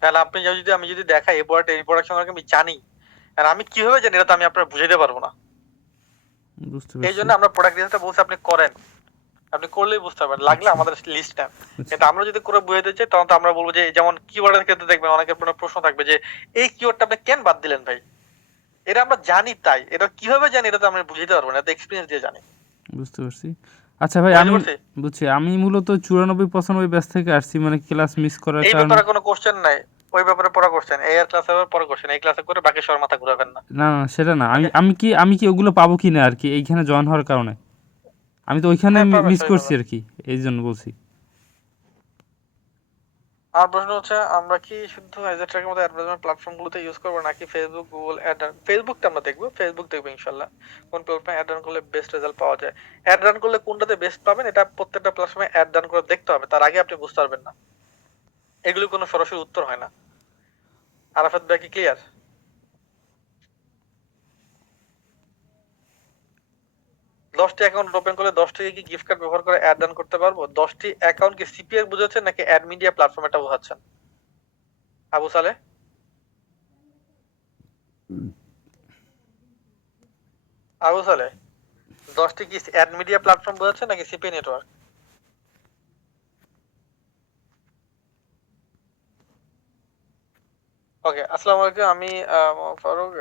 তাহলে আপনি যদি আমি যদি দেখাই এই প্রোডাক্ট সম্পর্কে আমি জানি, আর আমি কিভাবে জানি এটা তো আমি আপনার বুঝাইতে পারবো না। বুঝতে এই পারছি। জন্য আমরা প্রোডাক্ট রিসার্চটা বলছি আপনি করেন, আপনি করলেই বুঝতে পারবেন, লাগলে আমাদের লিস্ট নেন। কিন্তু আমরা যদি করে বুঝাইতে চাই তখন তো আমরা বলবো যে যেমন কিওয়ার্ডের ক্ষেত্রে দেখবেন অনেকের প্রশ্ন থাকবে যে এই কিওয়ার্ডটা আপনি কেন বাদ দিলেন ভাই, এটা আমরা জানি তাই, এটা কিভাবে জানি এটা তো আমরা বুঝাইতে পারবো না, এটা এক্সপেরিয়েন্স দিয়ে জানি। বুঝতে পারছি। আচ্ছা ভাই আমি বুঝছি, আমি মূলত 94-95 ব্যাচ থেকে আসছি, মানে ক্লাস মিস করার এই কারণে। ব্যাপারে কোনো কোশ্চেন নাই, ওই ব্যাপারে পড়া কোশ্চেন, এই আর ক্লাসে পড়া কোশ্চেন, এই ক্লাসে করে বাকি সবার মাথা ঘুরাবেন না। না না সেটা না, আমি কি ওগুলো পাবো কি না আর কি এইখানে জয়েন হওয়ার কারণে, আমি তো ওইখানে মিস করছি আর কি, এই জন্য বলছি। আর প্রশ্ন হচ্ছে আমরা কি শুধু এজেন্টের মতো অ্যাডভার্টাইজমেন্ট প্ল্যাটফর্মগুলোতে ইউজ করব নাকি ফেসবুক, গুগল অ্যাড? ফেসবুকটা আমরা দেখবো, ফেসবুক দেখবো ইনশাআল্লাহ কোন প্ল্যাটফর্মে অ্যাড রান করলে বেস্ট রেজাল্ট পাওয়া যায়। অ্যাড রান করলে কোনটাতে বেস্ট পাবেন এটা প্রত্যেকটা প্ল্যাটফর্মে অ্যাড রান করে দেখতে হবে, তার আগে আপনি বুঝতে পারবেন না, এগুলো কোনো সরাসরি উত্তর হয় না। আরাফাত ভাই কি ক্লিয়ার? দশটি অ্যাকাউন্ট ওপেন করলে 10টি কি গিফট কার্ড ব্যবহার করে অ্যাড রান করতে পারবো? 10টি অ্যাকাউন্ট কি সিপিআর বোঝাচ্ছেন নাকি অ্যাড মিডিয়া প্ল্যাটফর্ম এটা বোঝাচ্ছেন আবু সালে? আবু সালে 10টি কি অ্যাড মিডিয়া প্ল্যাটফর্ম বোঝাচ্ছেন নাকি সিপি নেটওয়ার্ক? ওকে, আসসালামু আলাইকুম, আমি ফারুক।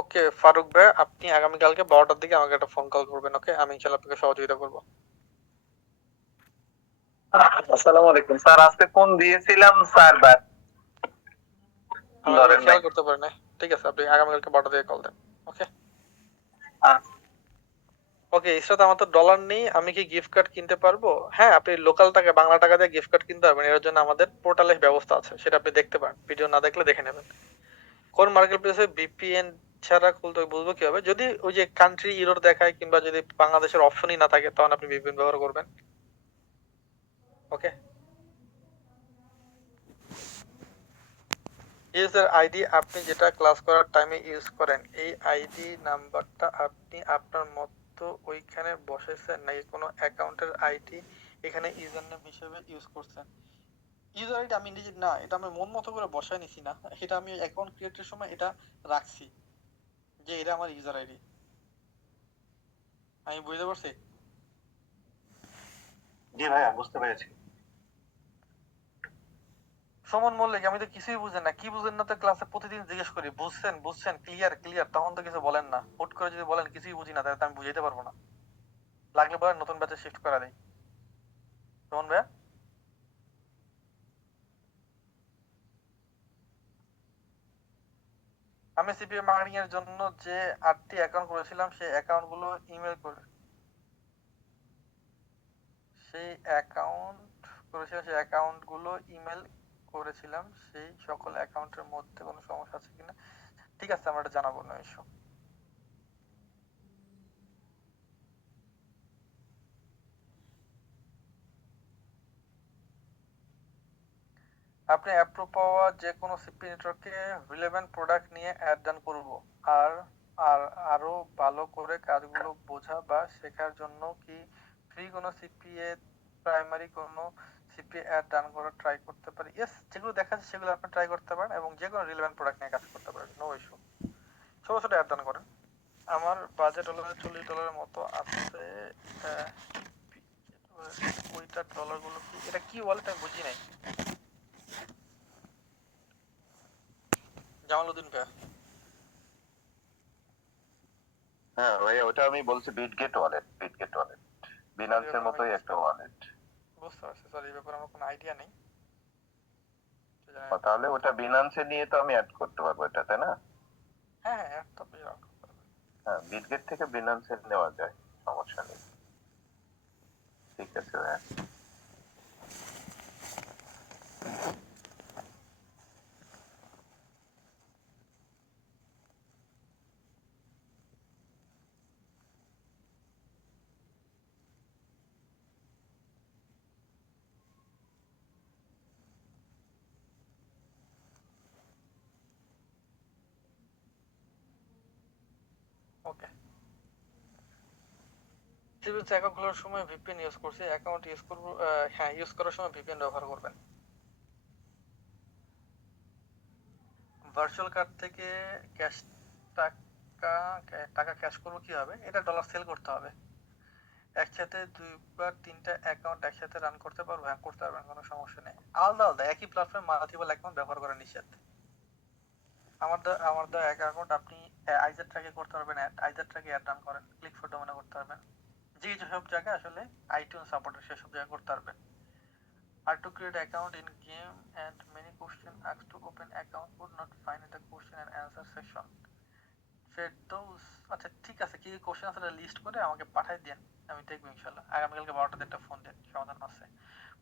ওকে ফারুক ভাই, আপনি আগামীকালকে 12টার দিকে আমাকে একটা ফোন কল করবেন, ওকে? আমি ইনশাআল্লাহ আপনাকে সহযোগিতা করবো। আসসালামু আলাইকুম স্যার, আজকে ফোন দিয়েছিলাম স্যার বাট আমাকে খেয়াল করতে পারেন না, ঠিক আছে? আপনি আগামীকালকে 12টা দিকে কল দেন, ওকে? ওকে ইসরাত, আমার তো ডলার নেই, আমি কি গিফট কার্ড কিনতে পারবো? হ্যাঁ, আপনি লোকাল টাকা বাংলা টাকা দিয়ে গিফট কার্ড কিনতে পারবেন, এর জন্য আমাদের পোর্টালে ব্যবস্থা আছে, সেটা আপনি দেখতে পারেন, ভিডিও না দেখলে দেখে নেবেন। কোন মার্কেট প্লেসে ভিপিএন ছাড়া খুলতে বুঝবো কিভাবে? যদি ওই যে কান্ট্রি এরর দেখায় কিংবা যদি বাংলাদেশের অপশনই না থাকে তখন আপনি ভিপিএন ব্যবহার করবেন, ওকে? ইউজার আইডি আপনি যেটা ক্লাস করার টাইমে ইউজ করেন, এই আইডি নাম্বারটা আপনি আপনার মতো ওইখানে বসেছেন নাকি কোনো অ্যাকাউন্টের আইডি এখানে ইউজার নেম হিসেবে ইউজ করছেন? ইউজার আইডি আমি নিজে না, এটা আমি মন মতো করে বসায় নিছি না, এটা আমি অ্যাকাউন্ট ক্রিয়েটের সময় এটা রাখছি যে এটা আমার ইউজার আইডি। আমি বুঝতে পারছি? জি ভাইয়া বুঝতে পেরেছি। সমান মল্লিক, আমি তো কিছুই বুঝেন না, কি বুঝেন না তো ক্লাসে প্রতিদিন জিজ্ঞেস করি বুঝছেন বুঝছেন ক্লিয়ার ক্লিয়ার, তখন তো কিছু বলেন না, হুট করে যদি বলেন কিছুই বুঝি না তাহলে তো আমি বুঝাইতে পারবো না, লাগলে বলেন নতুন ব্যাচে শিফট করা দেই। কেমন ভাইয়া? আমি সিপিএ মার্কেটিং এর জন্য যে 8টি অ্যাকাউন্ট করেছিলাম সেই অ্যাকাউন্ট গুলো ইমেল করে সেই অ্যাকাউন্ট গুলো ইমেল করেছিলাম, সেই সকল অ্যাকাউন্টের মধ্যে কোনো সমস্যা আছে কিনা? ঠিক আছে, আমরা এটা জানাবো, না ইস্যু। আপনি অ্যাপ্রুভ পাওয়া যে কোনো সিপি নেটওয়ার্কে রিলেভেন্ট প্রোডাক্ট নিয়ে অ্যাড ডান করব, আর আর আরো ভালো করে কাজগুলো বোঝা বা শেখার জন্য কি ফ্রি কোনো সিপিএ প্রাইমারি কোনো সিপি অ্যাড ডান করা ট্রাই করতে পারি? ইয়েস, যেগুলো দেখা যাচ্ছে সেগুলো আপনি ট্রাই করতে পারেন এবং যে কোনো রিলেভেন্ট প্রোডাক্ট নিয়ে কাজ করতে পারেন, নো ইস্যু। ছোট ছোট অ্যাড ডান করেন। আমার বাজেট হলো $40 মতো আছে, ওইটা ডলারগুলো কি, এটা কি ওয়ালেট আমি বুঝি নাই। জামালউদ্দিন ভাই, হ্যাঁ ভাইয়া ওটা আমি বলছি বিটগেট ওয়ালেট, বিনান্সের মতোই একটা ওয়ালেট। বুঝতে পারছি, সরি এই ব্যাপারে আমার কোনো আইডিয়া নেই। তাহলে ওটা বিনান্সে নিয়ে তো আমি অ্যাড করতে পারবো এটা, তাই না? হ্যাঁ হ্যাঁ, একটা বিরাট। হ্যাঁ, বিটগেট থেকে বিনান্সে নেওয়া যায়, সমস্যা নেই। ঠিক আছে ভাইয়া। ওকে সিভিলস অ্যাকাউন্ট খোলার সময় ভিপিএন ইউজ করছি, অ্যাকাউন্ট ইউজ করব, হ্যাঁ ইউজ করার সময় ভিপিএন ব্যবহার করবেন। ভার্চুয়াল কার্ড থেকে ক্যাশ টাকা ক্যাশ করবো কিভাবে? এটা ডলার সেল করতে হবে। একসাথে 2 বা 3টা অ্যাকাউন্ট একসাথে রান করতে পারবো? হ্যাঁ করতে পারবেন, কোনো সমস্যা নেই। আলাদা আলাদা একই প্ল্যাটফর্মে মাল্টিপল অ্যাকাউন্ট ব্যবহার করা নিষেধ। আমার দা এক অ্যাকাউন্ট আপনি আইজার ট্র্যাকে করতে পারবেন, আইজার ট্র্যাকে অ্যাড রান করেন, ক্লিক ফর ডোমেনে করতে পারবেন, যেসব জায়গায় আসলে আইটিউন সাপোর্টের সেসব জায়গায় করতে পারবেন। আর to create account in game and many question asked to open account would not find in the question and answer section. আচ্ছা ঠিক আছে, কি কোশ্চেন আছে লিস্ট করে আমাকে পাঠিয়ে দেন, আমি দেখবো ইনশাআল্লাহ। আগামীকালকে 12টাতে একটা ফোন দেন, সমাধান আছে।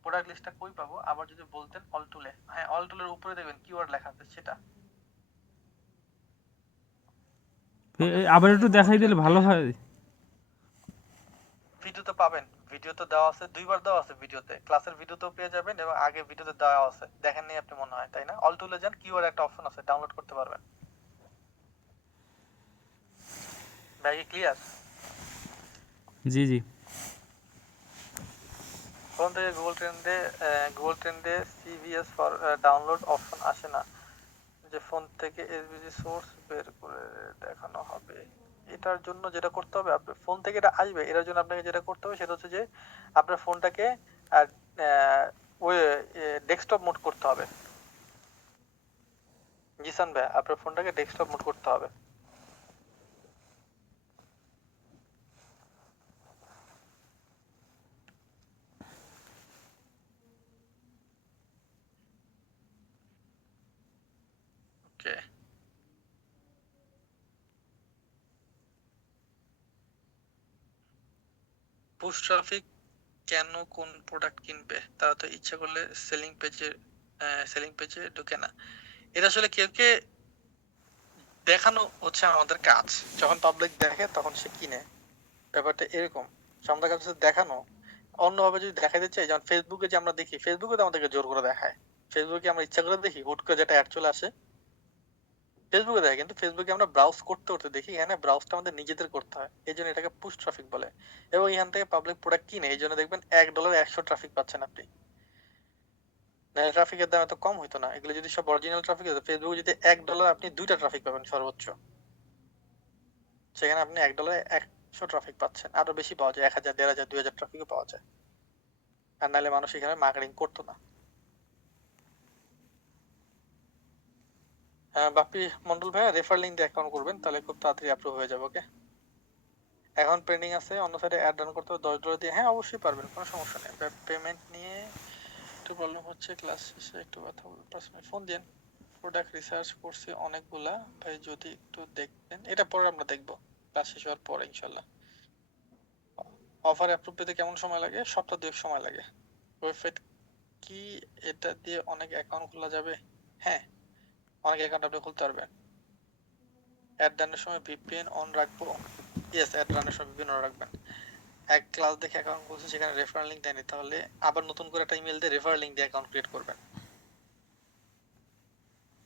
প্রোডাক্ট লিস্টটা কই পাবো? আবার যদি বলতেন অল টুলে। হ্যাঁ অল টুলের উপরে দেখবেন কিওয়ার্ড লেখা আছে সেটা। আবার একটু দেখাই দিলে ভালো হয়। ভিডিও তো পাবেন, ভিডিও তো দেওয়া আছে, 2বার দেওয়া আছে ভিডিওতে, ক্লাসের ভিডিওতেও পেয়ে যাবেন এবং আগে ভিডিওতে দেওয়া আছে, দেখেননি আপনি মনে হয়, তাই না? অল টুলে যান, কিওয়ার্ড একটা অপশন আছে, ডাউনলোড করতে পারবেন। ভাই ক্লিয়ার? জি জি। ফোন থেকে গুগল ট্রেন্ডে সিভিএস ফর ডাউনলোড অপশন আসে না, যে ফোন থেকে এসবিজি সোর্স বের করে দেখানো হবে। এটার জন্য যেটা করতে হবে, আপনার ফোন থেকে এটা আসবে, এটার জন্য আপনাকে যেটা করতে হবে সেটা হচ্ছে যে আপনার ফোনটাকে ওই ডেস্কটপ মোড করতে হবে। জিসান ভাই আপনার ফোনটাকে ডেস্কটপ মোড করতে হবে। ওকে পুশ ট্রাফিক কেন কোন প্রোডাক্ট কিনবে? তারা তো ইচ্ছা করলে সেলিং পেজে ঢুকে না। এটা আসলে কেউকে দেখানো হচ্ছে আমাদের কাজ, যখন পাবলিক দেখে তখন সে কিনে, ব্যাপারটা এরকম। আমাদের কাছে দেখানো অন্যভাবে যদি দেখাতে চাই, যেমন ফেসবুকে যে আমরা দেখি, ফেসবুকে তো আমাদেরকে জোর করে দেখায়, ফেসবুকে আমরা ইচ্ছা করে দেখি, হুট করে যেটা অ্যাড চলে আসে ফেসবুকে দেখে, কিন্তু ফেসবুকে আমরা ব্রাউজ করতে করতে দেখি, এখানে ব্রাউজটা আমাদের নিজেদের করতে হয়, এই জন্য এটাকে পুশ ট্রাফিক বলে। এবং এখান থেকে পাবলিক প্রোডাক্ট কিনে, এই জন্য দেখবেন $1 100 ট্রাফিক পাচ্ছেন আপনি। ট্রাফিকের দাম এত কম হইতো না, এগুলো যদি সব অরিজিনাল ট্রাফিক হতো, ফেসবুকে যদি $1 আপনি 2টা ট্রাফিক পাবেন সর্বোচ্চ, সেখানে আপনি $1 100 ট্রাফিক পাচ্ছেন, আরো বেশি পাওয়া যায়, 1000 1500 2000 ট্রাফিকও পাওয়া যায়। আর নাহলে মানুষ এখানে মার্কেটিং করতো না। হ্যাঁ বাপি মন্ডল ভাইয়া রেফার লিংক দিয়ে অ্যাকাউন্ট করবেন, তাহলে খুব তাড়াতাড়ি অ্যাপ্রুভ হয়ে যাবে। ওকে এখন পেন্ডিং আছে, অন্য সাইডে অ্যাড রান করতে হবে $10 দিয়ে। হ্যাঁ অবশ্যই পারবেন, কোনো সমস্যা নেই। পেমেন্ট নিয়ে একটু প্রবলেম হচ্ছে, ক্লাস শেষে একটু কথা বলবো, পার্সোনাল ফোন দেন। প্রোডাক্ট রিসার্চ করছি অনেকগুলা ভাই, যদি একটু দেখতেন। এটা পরে আমরা দেখবো ক্লাস শেষ হওয়ার পরে ইনশাল্লাহ। অফার অ্যাপ্রুভ পেতে কেমন সময় লাগে? সপ্তাহ 2 সময় লাগে। ওয়েবসাইট কি এটা দিয়ে অনেক অ্যাকাউন্ট খোলা যাবে? হ্যাঁ অনেক অ্যাকাউন্ট আপনি খুলতে পারবেন। অ্যাড রানের সময় ভিপিএন অন রাখবো? ইয়েস, অ্যাড রানের সময় ভিপিএন অন রাখবেন। এক ক্লাস দেখে অ্যাকাউন্ট খুলছে, সেখানে রেফারেল লিংক দেয়নি, তাহলে আবার নতুন করে একটা ইমেল দিয়ে রেফারেল লিংক দিয়ে অ্যাকাউন্ট ক্রিয়েট করবেন।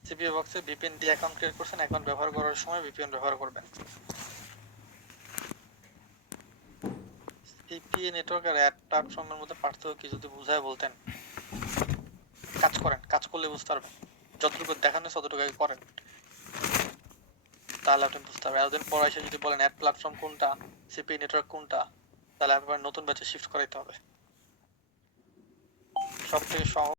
সিপিএ বক্সে ভিপিএন দিয়ে অ্যাকাউন্ট ক্রিয়েট করছেন, অ্যাকাউন্ট ব্যবহার করার সময় ভিপিএন ব্যবহার করবেন। সিপিএ নেটওয়ার্ক আর অ্যাড প্ল্যাটফর্মের মধ্যে পার্থক্য কি যদি বুঝায় বলতেন? কাজ করেন, কাজ করলে বুঝতে পারবেন, যতটুকু দেখানো ততটুকু করেন, তাহলে আপনি বুঝতে পারবেন। এতদিন পর এসে যদি বলেন অ্যাড প্ল্যাটফর্ম কোনটা, সিপি নেটওয়ার্ক কোনটা, তাহলে একবার নতুন ব্যাচে শিফট করাইতে হবে। সবথেকে সহজ